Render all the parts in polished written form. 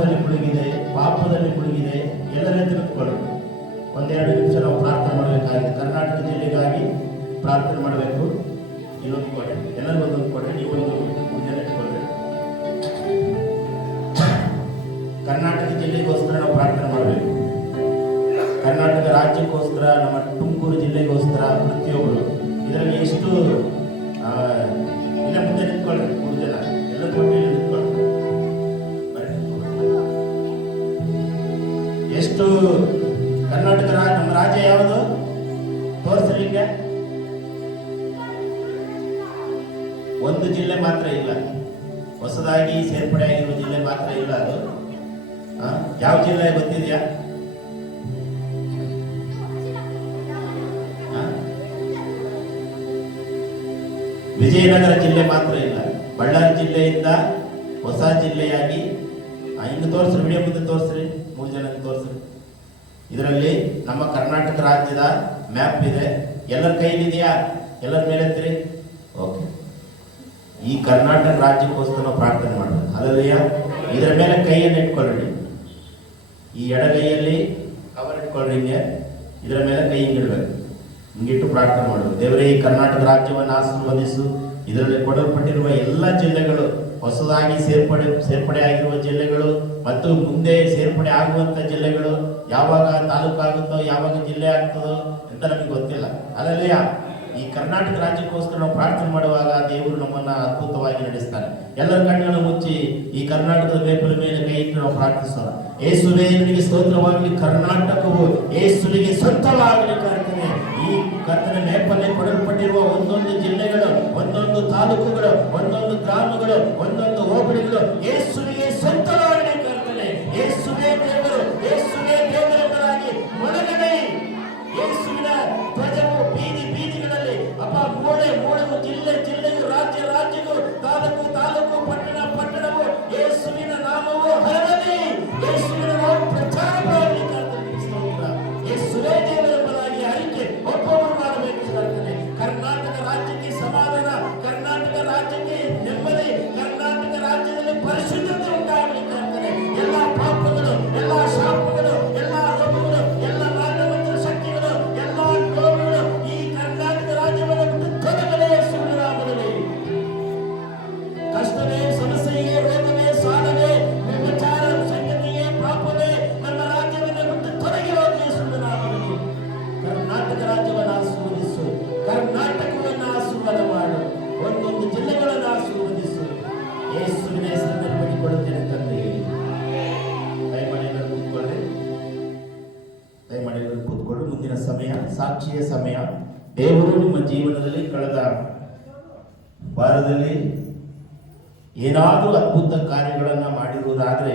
ಶಾಪದಲ್ಲಿ ಮುಳುಗಿದೆ, ಪಾಪದಲ್ಲಿ ಮುಳುಗಿದೆ. ಎಲ್ಲರೇ ತಿಳ್ಕೊಳ್ಳಿ. ಒಂದೆರಡು ನಿಮಿಷ ನಾವು ಪ್ರಾರ್ಥನೆ ಮಾಡಬೇಕಾಗಿದೆ. ಕರ್ನಾಟಕ ಜಿಲ್ಲೆಗಾಗಿ ಪ್ರಾರ್ಥನೆ ಮಾಡಬೇಕು. ಇನ್ನೊಂದು ಕೊಡಿ, ಎಲ್ಲರಿಗೂ ಒಂದೊಂದು ಕೊಡಿ. ನೀವೊಂದು ಮುಂಜಾನೆ ಇಟ್ಕೊಳ್ಳಿ. ಕರ್ನಾಟಕ ಜಿಲ್ಲೆಗೋಸ್ಕರ ನಾವು ಪ್ರಾರ್ಥನೆ ಮಾಡಬೇಕು. ಕರ್ನಾಟಕ ರಾಜ್ಯಕ್ಕೋಸ್ಕರ, ನಮ್ಮ ತುಮಕೂರು ಜಿಲ್ಲೆಗೋಸ್ಕರ ಪ್ರತಿಯೊಬ್ಬರು. ಇದರಲ್ಲಿ ಎಷ್ಟು ಇಲ್ಲ ಮುಂದೆ ನಿಂತ್ಕೊಳ್ಳಿ. 3 ಜನ ಎಲ್ಲ ಕೊಟ್ಟು ನಿಂತ್ಕೊಳ್ಳಿ. ಎಷ್ಟು ಕರ್ನಾಟಕ ನಮ್ಮ ರಾಜ್ಯ ಯಾವುದು ತೋರಿಸ್ರಿ. ಹಿಂಗೆ ಒಂದು ಜಿಲ್ಲೆ ಮಾತ್ರ ಇಲ್ಲ, ಹೊಸದಾಗಿ ಸೇರ್ಪಡೆ ಆಗಿರುವ ಜಿಲ್ಲೆ ಮಾತ್ರ ಇಲ್ಲ. ಅದು ಯಾವ ಜಿಲ್ಲೆ ಗೊತ್ತಿದೆಯಾ? ವಿಜಯನಗರ ಜಿಲ್ಲೆ ಮಾತ್ರ ಇಲ್ಲ. ಬಳ್ಳಾರಿ ಜಿಲ್ಲೆಯಿಂದ ಹೊಸ ಜಿಲ್ಲೆಯಾಗಿ ಹಿಂಗೆ ತೋರಿಸ್ರಿ. ವಿಡಿಯೋ ಮುಂದೆ ತೋರಿಸ್ರಿ. 3 ಜನ ತೋರಿಸ್ರಿ. ಇದರಲ್ಲಿ ನಮ್ಮ ಕರ್ನಾಟಕ ರಾಜ್ಯದ ಮ್ಯಾಪ್ ಇದೆ. ಎಲ್ಲರ ಕೈಲಿದೆಯಾ? ಎಲ್ಲರ ಮೇಲೆ ಎತ್ತಿರಿ. ಓಕೆ. ಈ ಕರ್ನಾಟಕ ರಾಜ್ಯಕ್ಕೋಸ್ಕರ ನಾವು ಪ್ರಾರ್ಥನೆ ಮಾಡಬೇಕು. ಅಲ್ಲದೆಯಾ? ಇದರ ಮೇಲೆ ಕೈಯನ್ನು ಇಟ್ಕೊಳ್ಳಿ. ಈ ಎಡಗೈಯಲ್ಲಿ ಕವರ್ ಇಟ್ಕೊಳ್ಳಿ. ಹಿಂಗೆ ಇದರ ಮೇಲೆ ಕೈ ಹಿಂಗಿಡ್ಬೇಕು. ಹಿಂಗಿಟ್ಟು ಪ್ರಾರ್ಥನೆ ಮಾಡಬೇಕು. ದೇವರೇ, ಈ ಕರ್ನಾಟಕ ರಾಜ್ಯವನ್ನು ಆಶೀರ್ವದಿಸು. ಇದರಲ್ಲಿ ಕೊಡಲ್ಪಟ್ಟಿರುವ ಎಲ್ಲ ಜಿಲ್ಲೆಗಳು, ಹೊಸದಾಗಿ ಸೇರ್ಪಡೆ ಆಗಿರುವ ಜಿಲ್ಲೆಗಳು ಮತ್ತು ಮುಂದೆ ಸೇರ್ಪಡೆ ಆಗುವಂತ ಜಿಲ್ಲೆಗಳು, ಯಾವಾಗ ತಾಲೂಕು ಆಗುತ್ತೋ, ಯಾವಾಗ ಜಿಲ್ಲೆ ಆಗ್ತದೋ ಅಂತ ನಮಗೆ ಗೊತ್ತಿಲ್ಲ. ಅಲ್ಲಲ್ಲಿಯ ಈ ಕರ್ನಾಟಕ ರಾಜ್ಯಕ್ಕೋಸ್ಕರ ನಾವು ಪ್ರಾರ್ಥನೆ ಮಾಡುವಾಗ ದೇವರು ನಮ್ಮನ್ನ ಅದ್ಭುತವಾಗಿ ನಡೆಸ್ತಾನೆ. ಎಲ್ಲರ ಕಣ್ಣನ್ನು ಮುಚ್ಚಿ ಈ ಕರ್ನಾಟಕದ ಬೇಪಲ ಮೇಲೆ ಕೈ ಇಟ್ಟು ನಾವು ಪ್ರಾರ್ಥಿಸೋಣ. ಯೇಸುವೇ, ನಿನಗೆ ಸ್ತೋತ್ರವಾಗಲಿ. ಕರ್ನಾಟಕವು ಯೇಸುವಿಗೆ ಸ್ವಂತವಾಗಲಿ. ಕರ್ತನೆ, ಈ ಕರ್ತನ ಮೇಪಲ್ಲಿ ಕೊಡಲ್ಪಟ್ಟಿರುವ ಒಂದೊಂದು ಜಿಲ್ಲೆಗಳು, ಒಂದೊಂದು ತಾಲೂಕುಗಳು, ಒಂದೊಂದು ಗ್ರಾಮಗಳು, ಒಂದೊಂದು ಹೋಬಳಿಗಳು ಯೇಸುವಿಗೆ ಸ್ವಂತವಾಗಲಿ. ಕರ್ತನೆ, ಯೇಸುವೇ ದೇವರು, ಯೇಸುವೇ ದೇವರೆಂಬುದಾಗಿ ಒಳಗಡೆ ಯೇಸುವಿನ ಧ್ವಜವು ಬೀದಿ ಬೀದಿಗಳಲ್ಲಿ, ಮೂಳೆಗೂ, ಜಿಲ್ಲೆಗೂ, ರಾಜ್ಯಗೂ, ತಾಲೂಕು, ಪಟ್ಟಣವು ಯೇಸುವಿನ ನಾಮವು ಹರಡಲಿ. ಯೇಸುವಿನ ನಾಮ ಪ್ರಚಾರವಾಗಲಿ. ಯೇಸುವೇ ದೇವರೆಂಬುದಾಗಿ ಅರಿಕೆ ಒಬ್ಬೊಬ್ಬರು ಮಾಡಬೇಕು. ಕರ್ತನೆ, ಕರ್ನಾಟಕ ರಾಜ್ಯಕ್ಕೆ ಸಮಾಧಾನ, ಕರ್ನಾಟಕ ರಾಜ್ಯಕ್ಕೆ ನೆಮ್ಮದಿ, ಕರ್ನಾಟಕ ರಾಜ್ಯದಲ್ಲಿ ಪರಿಶುದ್ಧತೆ ಉಂಟಾಗಲಿ. ಕರ್ತನೆ, ಎಲ್ಲ ಪಾಪಗಳು, ಎಲ್ಲ ಶಾಪಗಳು, ಎಲ್ಲ ರೋಗಗಳು, ಎಲ್ಲ ಮಾನವಂತರ ಶಕ್ತಿಗಳು, ಎಲ್ಲ ರೋಗಗಳು ಈ ಕರ್ನಾಟಕ ರಾಜ್ಯವನ್ನು ಬಿಟ್ಟು ತೊಲಗಲೇ. ಯೇಸುವಿನ ನಾಮದಲ್ಲಿ ಕಷ್ಟವೇ, ಸಮಸ್ಯೆಯೇ, ರೋಗವೇ, ಸಾಲವೇ, ವ್ಯಭಿಚಾರ, ಸಂಗತಿಯೇ, ಪಾಪವೇ ನಮ್ಮ ರಾಜ್ಯವನ್ನು ಬಿಟ್ಟು ತೊಲಗಿ ಹೋಗಿ. ಯೇಸುವಿನ ನಾಮದಲ್ಲಿ ಕರ್ನಾಟಕ ರಾಜ್ಯವನ್ನು ಆಶೀರ್ವದಿಸು. ಕರ್ನಾಟಕವನ್ನು ಆಶೀರ್ವಾದ ಮಾಡು. ಒಂದೊಂದು ಜಿಲ್ಲೆಗಳನ್ನು ಆಶೀರ್ವದಿಸು. ಯೇಸುವಿನ ಹೆಸರಿನಲ್ಲಿ ಬೇಡಿಕೊಳ್ಳುತ್ತೇನೆ ತಂದೆ. ದಯಮಾಡಿ ಎಲ್ಲರೂ ಕೂತ್ಕೊಳ್ಳಿ. ಮುಂದಿನ ಸಮಯ ಸಾಕ್ಷಿಯ ಸಮಯ. ದೇವರು ನಿಮ್ಮ ಜೀವನದಲ್ಲಿ ಕಳೆದ ವಾರದಲ್ಲಿ ಏನಾದರೂ ಅದ್ಭುತ ಕಾರ್ಯಗಳನ್ನ ಮಾಡಿರುವುದಾದ್ರೆ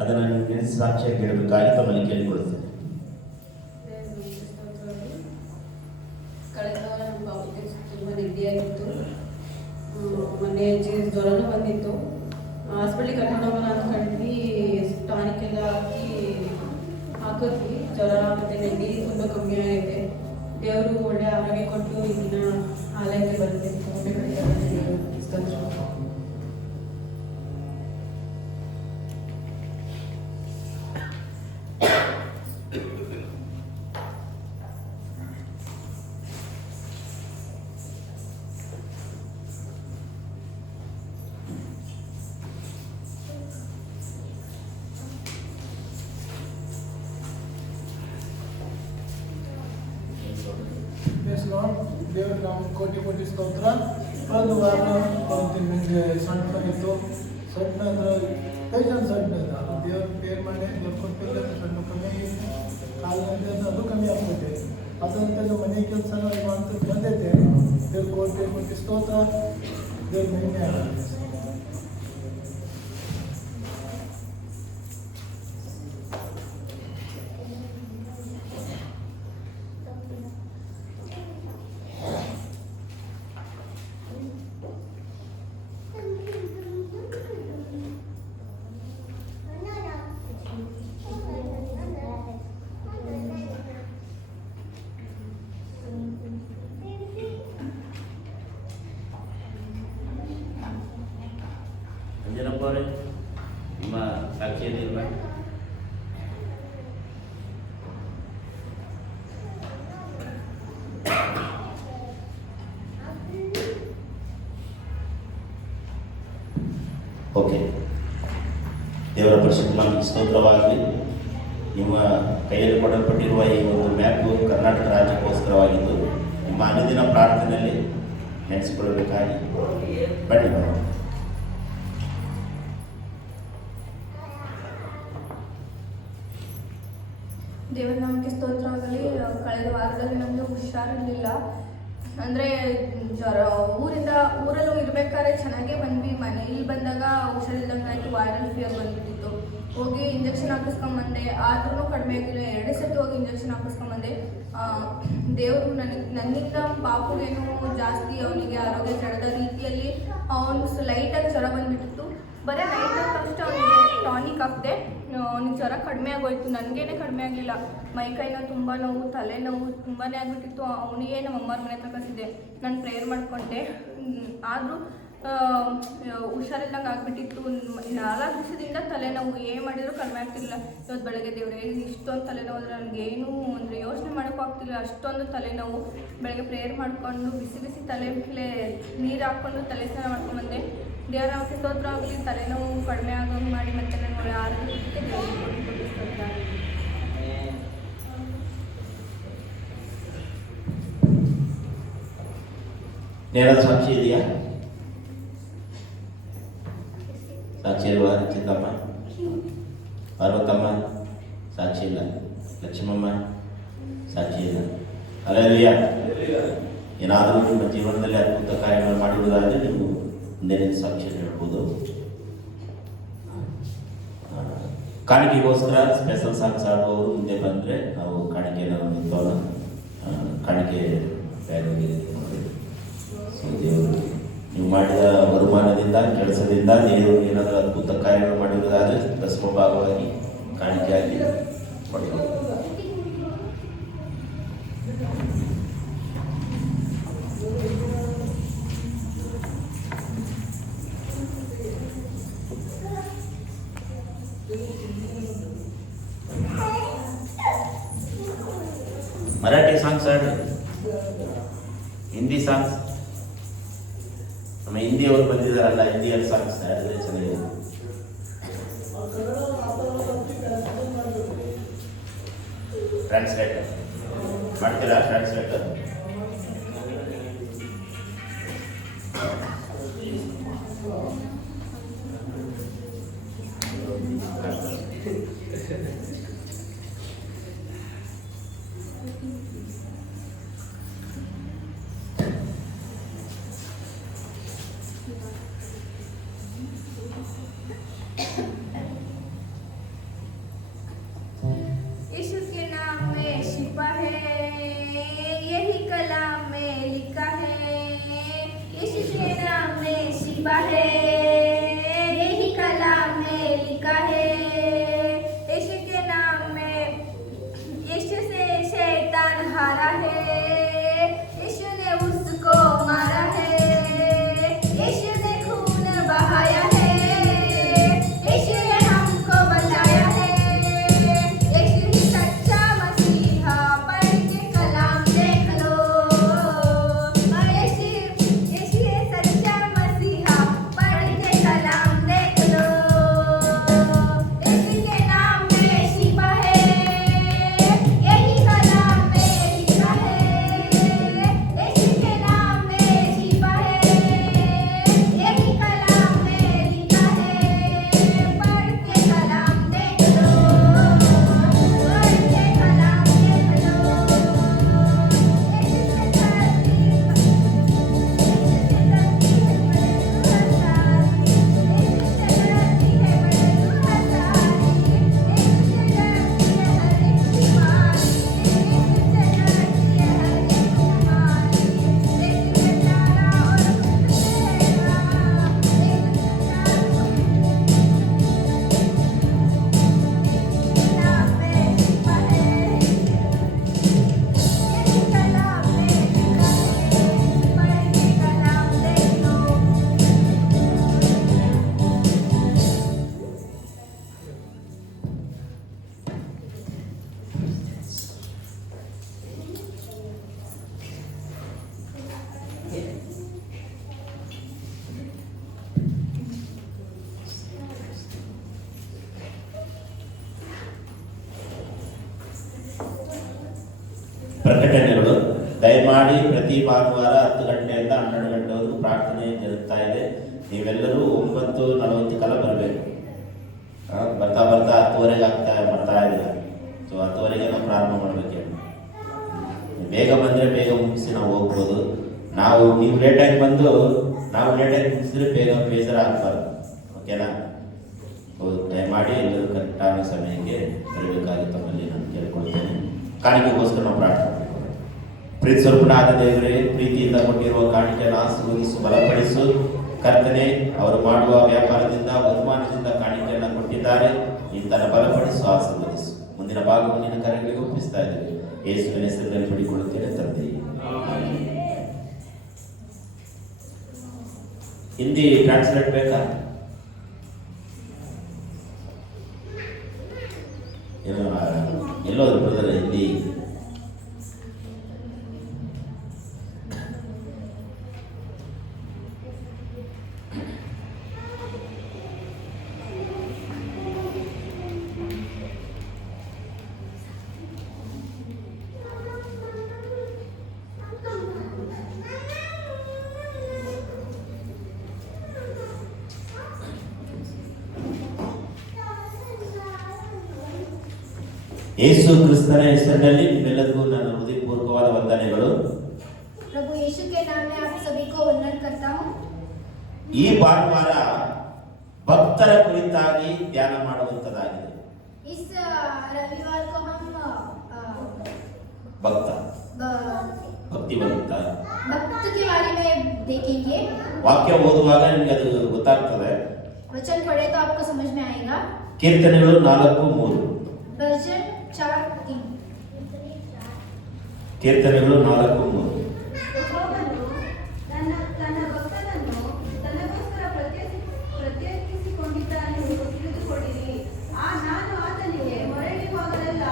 ಅದನ್ನು ನಿಮಗೆ ಸಾಕ್ಷ್ಯ ಕೇಳಬೇಕಾಗಿ ತಮ್ಮಲ್ಲಿ ಕೇಳಿಕೊಳ್ತೇನೆ. ಕಳೆದ ವಾರ ನಮ್ಮ ಬಾಬುಗೆ ತುಂಬ ನೆಮ್ಮದಿಯಾಗಿತ್ತು. ಮೊನ್ನೆ ಜ್ವರನೂ ಬಂದಿತ್ತು. ಹಾಸ್ಪಿಟ್ಲಿಗೆ ಕರ್ಕೊಂಡು ಹೋಗೋಣ ಅಂದ್ಕೊಂಡ್ವಿ. ಟಾನಿಕ್ ಎಲ್ಲ ಹಾಕಿದ್ವಿ. ಜ್ವರ ಮತ್ತು ನೆಗಡಿ ತುಂಬ ಕಮ್ಮಿ ಆಗಿದೆ. ದೇವರು ಒಳ್ಳೆ ಆರೋಗ್ಯ ಕೊಟ್ಟು ಈಗಿನ ಆಲಯಕ್ಕೆ ಬರುತ್ತೆ. ದೇವರು ನಾವು ಕೋಟಿ ಸ್ತೋತ್ರ. ಒಂದು ವಾರ ನಿಮಗೆ ಸಣ್ಣಗಿತ್ತು. ಸಣ್ಣ ಅಂದ್ರೆ ಕೈಜನ್ ಸಣ್ಣ ದೇವ್ರ ಪೇರ್ ಮಾಡಿ ದೇವ್ರ ಕೊಟ್ಟಿಲ್ಲ. ಸಣ್ಣ ಕಮ್ಮಿ ಕಾಲಿನ ಅದು ಕಮ್ಮಿ ಆಗ್ತೈತೆ. ಅದಂತ ಮನೆ ಕೆಲಸ ಅಂತ ಬಂದೈತೆ. ದೇವ್ರ ಕೋಟಿ ಸ್ತೋತ್ರ. ದೇವ್ರ ಮಹಿಮೆ ಆಗುತ್ತೆ. ಅಂಜನಪ್ಪ ಅವರೇ, ನಿಮ್ಮ ಸಾಕ್ಷಿಯಲ್ಲಿಲ್ಲ? ಓಕೆ, ದೇವರ ಪರಿಶುದ್ಧ ನಾಮಕ್ಕೆ ಸ್ತೋತ್ರವಾಗಲಿ. ನಿಮ್ಮ ಕೈಯಲ್ಲಿ ಕೊಡಲ್ಪಟ್ಟಿರುವ ಈ ಒಂದು ಮ್ಯಾಪು ಕರ್ನಾಟಕ ರಾಜ್ಯಕ್ಕೋಸ್ಕರವಾಗಿದ್ದು ನಿಮ್ಮ ಅನುದಿನ ಪ್ರಾರ್ಥನೆಯಲ್ಲಿ ನೆನೆಸಿಕೊಳ್ಳಬೇಕಾಗಿ ಬನ್ನಿ. ದೇವರ ನಾಮಕ್ಕೆ ಸ್ತೋತ್ರ ಆಗಲಿ. ಕಳೆದ ವಾರದಲ್ಲಿ ನಮಗೆ ಹುಷಾರಿರಲಿಲ್ಲ, ಅಂದರೆ ಜ್ವರ. ಊರಲ್ಲೂ ಇರಬೇಕಾದ್ರೆ ಚೆನ್ನಾಗೇ ಬಂದ್ವಿ. ಮನೆಯಲ್ಲಿ ಬಂದಾಗ ಹುಷಾರಿಲ್ದಂಗೆ ಆಯಿತು, ವೈರಲ್ ಫೀವರ್ ಬಂದ್ಬಿಟ್ಟಿತ್ತು. ಹೋಗಿ ಇಂಜೆಕ್ಷನ್ ಹಾಕಿಸ್ಕೊಂಬಂದೆ, ಆದ್ರೂ ಕಡಿಮೆ ಆಗಿಲ್ಲ. 2 ಸತಿ ಹೋಗಿ ಇಂಜೆಕ್ಷನ್ ಹಾಕಿಸ್ಕೊಂಬಂದೆ. ದೇವರು ನನ್ನಿಂದ ಪಾಪುಗೇನು ಜಾಸ್ತಿ ಅವನಿಗೆ ಆರೋಗ್ಯ ಕೆಡದ ರೀತಿಯಲ್ಲಿ ಅವನು ಲೈಟಾಗಿ ಜ್ವರ ಬಂದುಬಿಟ್ಟಿತ್ತು. ಬರೀ ನೈಟ್ ಫಸ್ಟ್ ಅವನಿಗೆ ಟಾನಿಕ್ ಹಾಕಿದೆ, ಅವನಿಗೆ ಜ್ವರ ಕಡಿಮೆ ಆಗೋಯ್ತು. ನನಗೇನೆ ಕಡಿಮೆ ಆಗಲಿಲ್ಲ. ಮೈಕೈನ ತುಂಬ ನೋವು, ತಲೆನೋವು ತುಂಬಾ ಆಗಿಬಿಟ್ಟಿತ್ತು. ಅವನಿಗೆ ನಮ್ಮ ಅಮ್ಮರ ಮನೆ ಹತ್ರ ಕಳಿಸಿದೆ. ನಾನು ಪ್ರೇಯರ್ ಮಾಡಿಕೊಂಡೆ, ಆದರೂ ಹುಷಾರಿಲ್ಲಂಗೆ ಆಗಿಬಿಟ್ಟಿತ್ತು. 4 ದಿವಸದಿಂದ ತಲೆನೋವು ಏನು ಮಾಡಿದರೂ ಕಡಿಮೆ ಆಗ್ತಿರಲಿಲ್ಲ. ಇವತ್ತು ಬೆಳಗ್ಗೆ ದೇವರೇ ಇಷ್ಟೊಂದು ತಲೆನೋವು ಅಂದರೆ ನನಗೇನು ಅಂದರೆ ಯೋಚನೆ ಮಾಡೋಕ್ಕೂ ಆಗ್ತಿಲ್ಲ, ಅಷ್ಟೊಂದು ತಲೆನೋವು. ಬೆಳಗ್ಗೆ ಪ್ರೇಯರ್ ಮಾಡಿಕೊಂಡು ಬಿಸಿ ಬಿಸಿ ತಲೆ ಮೇಲೆ ನೀರು ಹಾಕ್ಕೊಂಡು ತಲೆ ಸ್ನಾನ ಮಾಡ್ಕೊಂಡ್ಬಂದೆ. ದೇವರ ನಾಮಕ್ಕೆ ಸ್ತೋತ್ರ ಆಗಲಿ. ತಲೆನೋವು ಕಡಿಮೆ ಆಗೋಂಗೆ ಮಾಡಿ ಮತ್ತೆ ನಾನು ಆರೋಗ್ಯಕ್ಕೆ ದೇವರಿಗೆ ಸ್ತೋತ್ರ ಆಗಲಿ. ನೇರದ ಸಾಕ್ಷಿ ಇದೆಯಾ? ಸಾಕ್ಷಿ ಇಲ್ವಾ? ಚಿಕ್ಕಮ್ಮ, ಪಾರ್ವತಮ್ಮ ಸಾಕ್ಷಿ ಇಲ್ಲ, ಲಕ್ಷ್ಮಮ್ಮ ಸಾಕ್ಷಿ ಇಲ್ಲ. ಅಲ್ಲೆಲ್ಲೂಯ್ಯ. ಏನಾದರೂ ನಿಮ್ಮ ಜೀವನದಲ್ಲಿ ಅದ್ಭುತ ಕಾರ್ಯಗಳು ಮಾಡಿರುವುದಾದರೆ ನೀವು ಮುಂದೆ ಸಾಕ್ಷಿ ಹೇಳ್ಬೋದು. ಕಾಣಿಕೆಗೋಸ್ಕರ ಸ್ಪೆಷಲ್ ಸಾಂಗ್ಸ್ ಆಡುವವರು ಮುಂದೆ ಬಂದರೆ ನಾವು ಕಾಣಿಕೆಯನ್ನು ನಿಂತೋಣ. ಕಾಣಿಕೆ ಬ್ಯಾಗಿಗೆ ನೋಡಿ. ಸೊ ದೇವರು ನೀವು ಮಾಡಿದ ವರುಮಾನದಿಂದ, ಕೆಲಸದಿಂದ ದೇವರು ಏನಾದರೂ ಅದ್ಭುತ ಕಾರ್ಯಗಳು ಮಾಡಿರುವುದಾದರೆ ದಶಮ ಭಾಗವಾಗಿ ಕಾಣಿಕೆಯಾಗಿ ಪಡೆಯುವುದು. ಮರಾಠಿ ಸಾಂಗ್ಸ್ ಆಡ್ರಿ, ಹಿಂದಿ ಸಾಂಗ್ಸ್. ನಮ್ಮ ಹಿಂದಿಯವರು ಬಂದಿದ್ದಾರಲ್ಲ, ಹಿಂದಿಯರ್ ಸಾಂಗ್ಸ್ ಆಡಿದ್ರೆ ಚೆನ್ನಾಗಿದೆ. ಟ್ರಾನ್ಸ್ಲೇಟರ್ ಮಾಡ್ತೀರಾ? ಟ್ರಾನ್ಸ್ಲೇಟರ್ यीशु के नाम में शिफा है, यही कलाम में लिखा है। यीशु के नाम में शिफा है, यही कलाम में लिखा है। यीशु के नाम में यीशु से शैतान हारा है, यीशु ने उसको मारा है, यीशु ने खून बहाया है, यीशु ने हमको बचाया है। यीशु ही सच्चा मसीहा, पढ़ के कलाम देख लो। यीशु ही सच्चा मसीहा, पढ़ ಪ್ರಕಟಣೆಗಳು ದಯಮಾಡಿ ಪ್ರತಿ ಭಾನುವಾರ 10 ಗಂಟೆಯಿಂದ 12 ಗಂಟೆವರೆಗೂ ಪ್ರಾರ್ಥನೆ ಜರುಗ್ತಾ ಇದೆ. ನೀವೆಲ್ಲರೂ 9:40 ಬರಬೇಕು. ಬರ್ತಾ 10:30 ಬರ್ತಾ ಇದ್ದೀರ. ಸೊ 10:30 ನಾವು ಪ್ರಾರಂಭ ಮಾಡಬೇಕು. ಬೇಗ ಬಂದರೆ ಬೇಗ ಮುಗಿಸಿ ನಾವು ಹೋಗ್ಬೋದು. ನೀವು ಲೇಟಾಗಿ ಬಂದು ನಾವು ಲೇಟಾಗಿ ಮುಗಿಸಿದ್ರೆ ಬೇಗ ಬೇಸರ ಓಕೆನಾ? ದಯಮಾಡಿ ಎಲ್ಲರೂ ಕರೆಕ್ಟಾದ ಸಮಯಕ್ಕೆ ಬರಬೇಕಾಗಿ ತಮ್ಮಲ್ಲಿ ನಾನು ಕೇಳ್ಕೊಳ್ತೇನೆ. ಕಾಣಿಕೆಗೋಸ್ಕರ ನಾವು ಪ್ರಾರ್ಥನೆ ಮಾಡ್ಕೊಳ್ಳೋಣ. ಪ್ರೀತಿ ಸ್ವರೂಪನಾದ ದೇವರೇ, ಪ್ರೀತಿಯಿಂದ ಕೊಟ್ಟಿರುವ ಕಾಣಿಕೆಯನ್ನು ಆಶೀರ್ವದಿಸು, ಬಲಪಡಿಸು. ಕರ್ತನೆ, ಅವರು ಮಾಡುವ ವ್ಯಾಪಾರದಿಂದ ಬಹುಮಾನದಿಂದ ಕಾಣಿಕೆಯನ್ನು ಕೊಟ್ಟಿದ್ದಾರೆ. ಇಂತನ ಬಲಪಡಿಸು, ಆಶೀರ್ವದಿಸು. ಮುಂದಿನ ಭಾಗವನ್ನು ನಿನ್ನ ಕರೆಗಳಿಗೆ ಒಪ್ಪಿಸ್ತಾ ಇದ್ದೇವೆ. ಯೇಸುವಿನ ಹೆಸರಿನಲ್ಲಿ ಬಿಡಿಕೊಳ್ಳುತ್ತೇನೆ ತಂದೆ. ಹಿಂದಿ ಟ್ರಾನ್ಸ್ಲೇಟ್ ಬೇಕಾ? ಎಲ್ಲೋದು ಬ್ರದರ್ ಹಿಂದಿ? ಯೇಸು ಕ್ರಿಸ್ತನ ಹೆಸರಿನಲ್ಲಿ ನಿಮ್ಮೆಲ್ಲರಿಗೂ ನನ್ನ ಹೃದಯಪೂರ್ವಕವಾದ ವಂದನೆಗಳು. प्रभु यीशु के नाम में आप सभी को वंदन करता हूँ। ಈ ಭಾನುವಾರ ಭಕ್ತರ ಕುರಿತಾಗಿ ಧ್ಯಾನ ಮಾಡುವಂತದ್ದಾಗಿದೆ. इस रविवार को हम ಭಕ್ತ ಭಕ್ತಿವಂತ भक्त के बारे में देखेंगे। ವಾಕ್ಯ ಓದುವಾಗ ನಿಮಗೆ ಅದು ಗೊತ್ತಾಗ್ತದೆ. वचन पढ़े तो आपको समझ में आएगा। ಕೀರ್ತನೆಗಳು 4:3. भजन 4:3। ಕೀರ್ತನೆಗಳು 4:3. ತನ್ನ ಭಕ್ತನನ್ನು ತನಗೋಸ್ಕರ ಪ್ರತ್ಯೇಕಿಸಿಕೊಂಡಿದ್ದಾನೆಂದು ತಿಳಿದುಕೊಳ್ಳಿರಿ. ನಾನು ಆತನಿಗೆ ಮೊರೆಯಿಡುವಾಗಲೆಲ್ಲ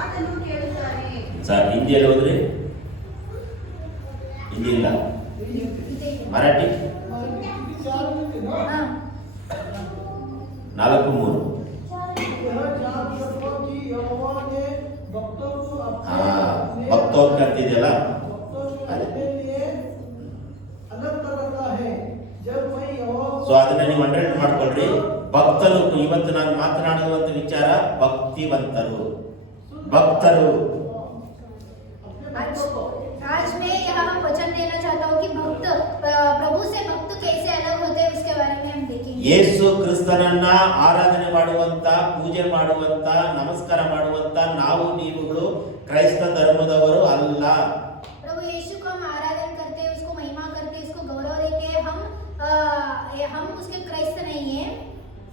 ಆತನು ಕೇಳುತ್ತಾನೆ. ಸರ್ ಹಿಂದಿಯಲ್ಲಿ ಹೋದ್ರೆ ಹಿಂದಿ ಇಲ್ಲ, ಮರಾಠಿ 4:3. ಭಕ್ತೋं ಅಂತಿದೆಯಲ್ಲ, ಸೊ ಅದನ್ನ ನೀವು ಅಂಡರ್ಸ್ಟ್ಯಾಂಡ್ ಮಾಡ್ಕೊಳ್ರಿ. ಭಕ್ತರು, ಇವತ್ತು ನಾನು ಮಾತನಾಡುವಂತ ವಿಚಾರ ಭಕ್ತಿವಂತರು, ಭಕ್ತರು. आज मैं यहाँ वचन देना चाहता हूँ कि भक्त प्रभु से भक्त कैसे अलग होते हैं उसके बारे में हम देखेंगे। ಯೇಸು ಕ್ರಿಸ್ತನನ್ನ ಆರಾಧನೆ ಮಾಡುವಂತ, ಪೂಜೆ ಮಾಡುವಂತ, ನಮಸ್ಕಾರ ಮಾಡುವಂತ ನೀವುಗಳು ಕ್ರೈಸ್ತ ಧರ್ಮದವರು ಅಲ್ಲ. प्रभु यीशु को हम आराधन करते हैं, उसको महिमा करते हैं, उसको गौरव देते हैं। हम उसके क्राइस्त नहीं है।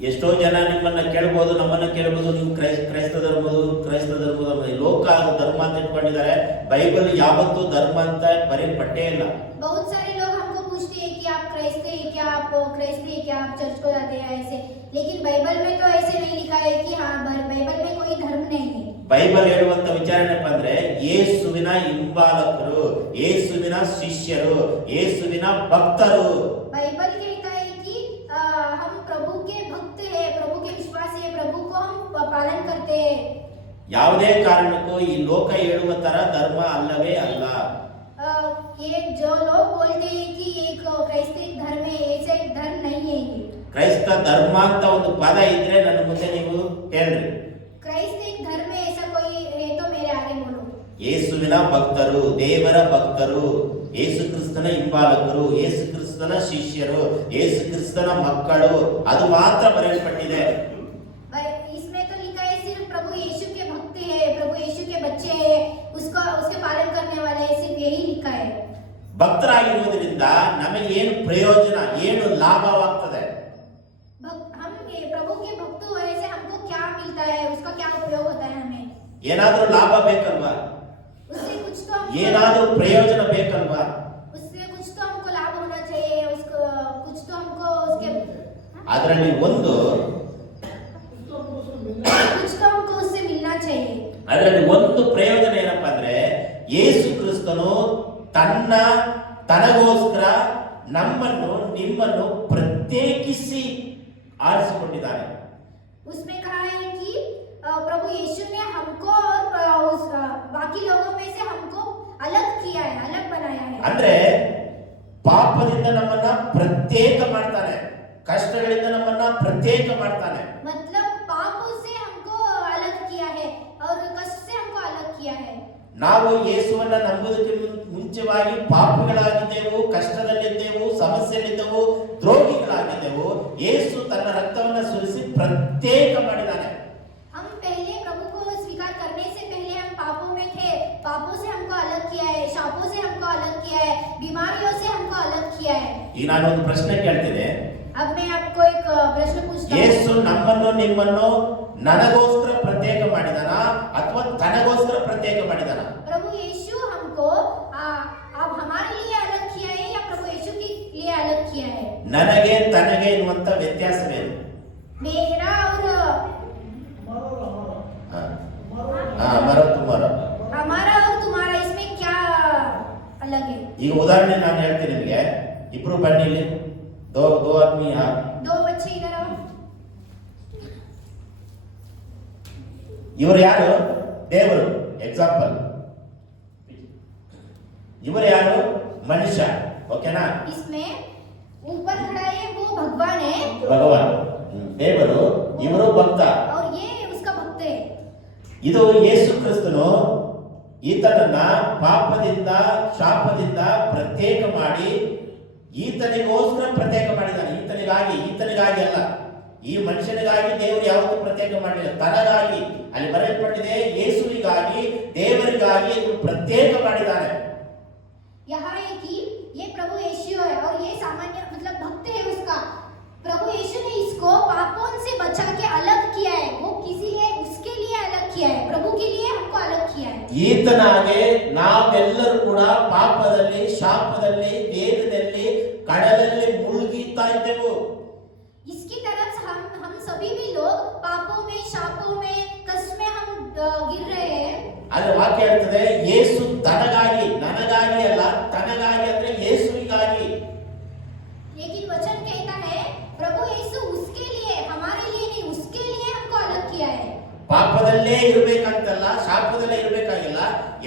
ಎಷ್ಟೋ ಜನ ನಿಮ್ಮನ್ನ ಕೇಳಬಹುದು, ನಮ್ಮನ್ನ ಕೇಳಬಹುದು, ನೀವು ಕ್ರೈಸ್ತ ಧರ್ಮದ ಲೋಕ ಧರ್ಮ ಅಂತ ಇಟ್ಕೊಂಡಿದ್ದಾರೆ. ಬೈಬಲ್ ಯಾವತ್ತೂ ಧರ್ಮ ಅಂತ ಬರೆಯಲ್ಪಟ್ಟೇ ಇಲ್ಲ. बहुत सारे लोग हमको पूछते हैं कि आप क्राइस्त हैं क्या, आप क्राइस्त हैं क्या, आप चर्च को जाते हैं ऐसे, लेकिन बाइबल में तो ऐसे नहीं लिखा है कि हाँ बाइबल में कोई धर्म नहीं है। ಬೈಬಲ್ ಹೇಳುವಂತ ವಿಚಾರ ಏನಪ್ಪಾ ಅಂದ್ರೆ, ಯೇಸುವಿನ ಹಿಂಬಾಲಕರು, ಯೇಸುವಿನ ಶಿಷ್ಯರು, ಯೇಸುವಿನ ಭಕ್ತರು. बाइबल कहता है कि हम प्रभु के भक्त हैं, प्रभु के विश्वासी हैं, प्रभु को हम पालन करते हैं। ಯಾವುದೇ ಕಾರಣಕ್ಕೂ ಈ ಲೋಕ ಹೇಳುವ ತರ ಧರ್ಮ ಅಲ್ಲವೇ ಅಲ್ಲ. ये जो लोग बोलते हैं कि एक क्राइस्तिक धर्म है, ऐसे एक धर्म नहीं है ये। ಕ್ರೈಸ್ತ ಧರ್ಮ ಅಂತ ಒಂದು ಪದ ಇದ್ರೆ ನನ್ನ ಮುಂದೆ ನೀವು ಹೇಳ್ರಿ. क्राइस्त एक धर्म है ऐसा कोई है तो मेरे आगे बोलो। ಯೇಸುವಿನ ಭಕ್ತರು, ದೇವರ ಭಕ್ತರು, ಯೇಸು ಕ್ರಿಸ್ತನ ಹಿಂಬಾಲಕರು, ಯೇಸು ಕ್ರಿಸ್ತನ ಶಿಷ್ಯರು, ಯೇಸು ಕ್ರಿಸ್ತನ ಮಕ್ಕಳು, ಅದು ಮಾತ್ರ ಬರೆಯಲ್ಪಟ್ಟಿದೆ. इसमें तो लिखा है सिर्फ प्रभु यीशु के भक्त हैं, प्रभु यीशु के बच्चे हैं, उसके पालन करने वाले हैं, सिर्फ यही लिखा है। ಭಕ್ತರಾಗಿರುವುದರಿಂದ ನಮಗೆ ಏನು ಪ್ರಯೋಜನ, ಏನು ಲಾಭವಾಗ್ತದೆ? हम प्रभु के भक्त होने से हमको क्या मिलता है, उसका क्या उपयोग होता है हमें? ಏನಾದ್ರೂ ಲಾಭ ಬೇಕಲ್ವಾ? उससे कुछ तो ಏನಾದ್ರೂ ಪ್ರಯೋಜನ ಬೇಕಲ್ವಾ? उससे कुछ तो हमको लाभ होना चाहिए, उसको कुछ तो हमको उसके ಅದರಲ್ಲಿ ಒಂದು कुछ तो हमको उससे मिलना चाहिए। ಅದರಲ್ಲಿ ಒಂದು ಪ್ರಯೋಜನ ಏನಪ್ಪಾ ಅಂದ್ರೆ, ಯೇಸು ಕ್ರಿಸ್ತನು ತನಗೋಸ್ಕರ ನಮ್ಮನ್ನು ನಿಮ್ಮನ್ನು ಪ್ರತ್ಯೇಕಿಸಿ ಆರಿಸಿಕೊಂಡಿದ್ದಾನೆ. उसमें कहा है कि प्रभु यीशु ने हमको और बाकी लोगों में से हमको बनाया है। ಅಂದ್ರೆ ಪಾಪದಿಂದ ನಮ್ಮನ್ನ ಪ್ರತ್ಯೇಕ ಮಾಡ್ತಾನೆ, ಕಷ್ಟಗಳಿಂದ ನಮ್ಮನ್ನ ಪ್ರತ್ಯೇಕ ಮಾಡ್ತಾನೆ. मतलब पापों से हमको अलग किया है और कष्ट से हमको अलग किया है। ನಾವು ಯೇಸುವನ್ನ ನಂಬುವುದಕ್ಕೆ ಮುಂಚೆವಾಗಿ ಪಾಪಿಗಳಾಗಿದ್ದೆವು, ಕಷ್ಟದಲ್ಲಿದ್ದೆವು, ಸಮಸ್ಯೆಯಲ್ಲಿದ್ದೆವು, ದ್ರೋಹಿಗಳಾಗಿದ್ದೆವು. ಯೇಸು ತನ್ನ ರಕ್ತವನ್ನ ಸುರಿಸಿ ಪ್ರತ್ಯೇಕ ಮಾಡಿದ್ದಾನೆ. हम पहले प्रभु को स्वीकार करने से पहले हम पापों में थे, पापों से हमको अलग किया है, शापों से हमको अलग किया है, बीमारियों से हमको अलग किया है। ಈಗ ನಾನು ಒಂದು ಪ್ರಶ್ನೆ ಕೇಳ್ತೀನಿ. अब मैं आपको एक प्रश्न पूछता हूँ। ಯೇಸು ನಮ್ಮನ್ನು ನಿಮ್ಮನ್ನು ನನಗೋಸ್ಕರ ಪ್ರತ್ಯೇಕ ಮಾಡಿದಾನ ಅಥವಾ ತನಗೋಸ್ಕರ ಪ್ರತ್ಯೇಕ ಮಾಡಿದಾನ? प्रभु यीशु हमको अब हमारे लिए अलग किया है या प्रभु यीशु के लिए अलग किया है? ನನಗೆ ತನಗೆ ಎನ್ನುವಂತ ವ್ಯತ್ಯಾಸವೇನು? मेरा और हमारा और तुम्हारा इसमें क्या अलग है? ಈಗ ಉದಾಹರಣೆ ನಾನು ಹೇಳ್ತೀನಿ ನಿಮಗೆ. ಇಬ್ರು ಬನ್ನಿ ಇಲ್ಲಿ. दो आदमी यहाँ. दो बच्चे इधर आओ. ಇವರು ಯಾರು? ದೇವರು. ಎಕ್ಸಾಂಪಲ್. ಇವರು ಯಾರು? ಮನುಷ್ಯ. ಓಕೆನಾ? इसमें ऊपर खड़ा है वो भगवान है, ಭಗವಾನ್ ದೇವರು, ಇವರು ಭಕ್ತ. और ये उसका भक्त है. ಇದು ಯೇಸು ಕ್ರಿಸ್ತನು ಈತನನ್ನ ಪಾಪದಿಂದ ಶಾಪದಿಂದ ಪ್ರತ್ಯೇಕ ಮಾಡಿ ಈತನಿಗೋಸ್ಕರ ಪ್ರತ್ಯೇಕ ಮಾಡಿದ್ದಾನೆ. ಈತನಿಗಾಗಿ ಅಲ್ಲ. ಈ ಮನುಷ್ಯನಿಗಾಗಿ ದೇವರು ಯಾವತ್ತೂ ಪ್ರತ್ಯೇಕ ಮಾಡಲಿಲ್ಲ, ತನಗಾಗಿ. ಅಲ್ಲಿ ಬರೆಯಲ್ಪಟ್ಟಿದೆ ಯೇಸುವಿಗಾಗಿ, ದೇವರಿಗಾಗಿ ಇದು ಪ್ರತ್ಯೇಕ ಮಾಡಿದ್ದಾನೆ. यहाँ है कि ये प्रभु यीशु है और ये सामान्य मतलब भक्त है उसका. प्रभु यीशु ने इसको पापों से बचा के अलग किया है. वो किसी है उसके लिए अलग किया है, प्रभु के लिए हमको अलग किया है. ಈತನಾಗೆ ನಾವೆಲ್ಲರೂ ಕೂಡ ಪಾಪದಲ್ಲಿ, ಶಾಪದಲ್ಲಿ, ವೇದನೆಯಲ್ಲಿ, ಕಡಲಲ್ಲಿ ಮುಳುಗಿತಾ ಇದ್ದೆವು. इसकी तरफ हम सभी भी लोग पापों में, शापों में, कष्ट में हम गिर रहे हैं. ಆದ್ರೆ ವಾಕ್ಯ ಹೇಳ್ತದೆ ಯೇಸು ತನಗಾಗಿ, ನನಗಾಗಿ ಅಲ್ಲ, ತನಗಾಗಿ ಅಂದ್ರೆ ಯೇಸುವಿಗಾಗಿ. लेकिन वचन कहता है प्रभु यीशु उसके लिए, हमारे लिए नहीं, उसके लिए हमको अलग किया है. ಪಾಪದಲ್ಲೇ ಇರಬೇಕಂತಲ್ಲ, ಶಾಪದಲ್ಲೇ ಇರಬೇಕಾಗಿಲ್ಲ,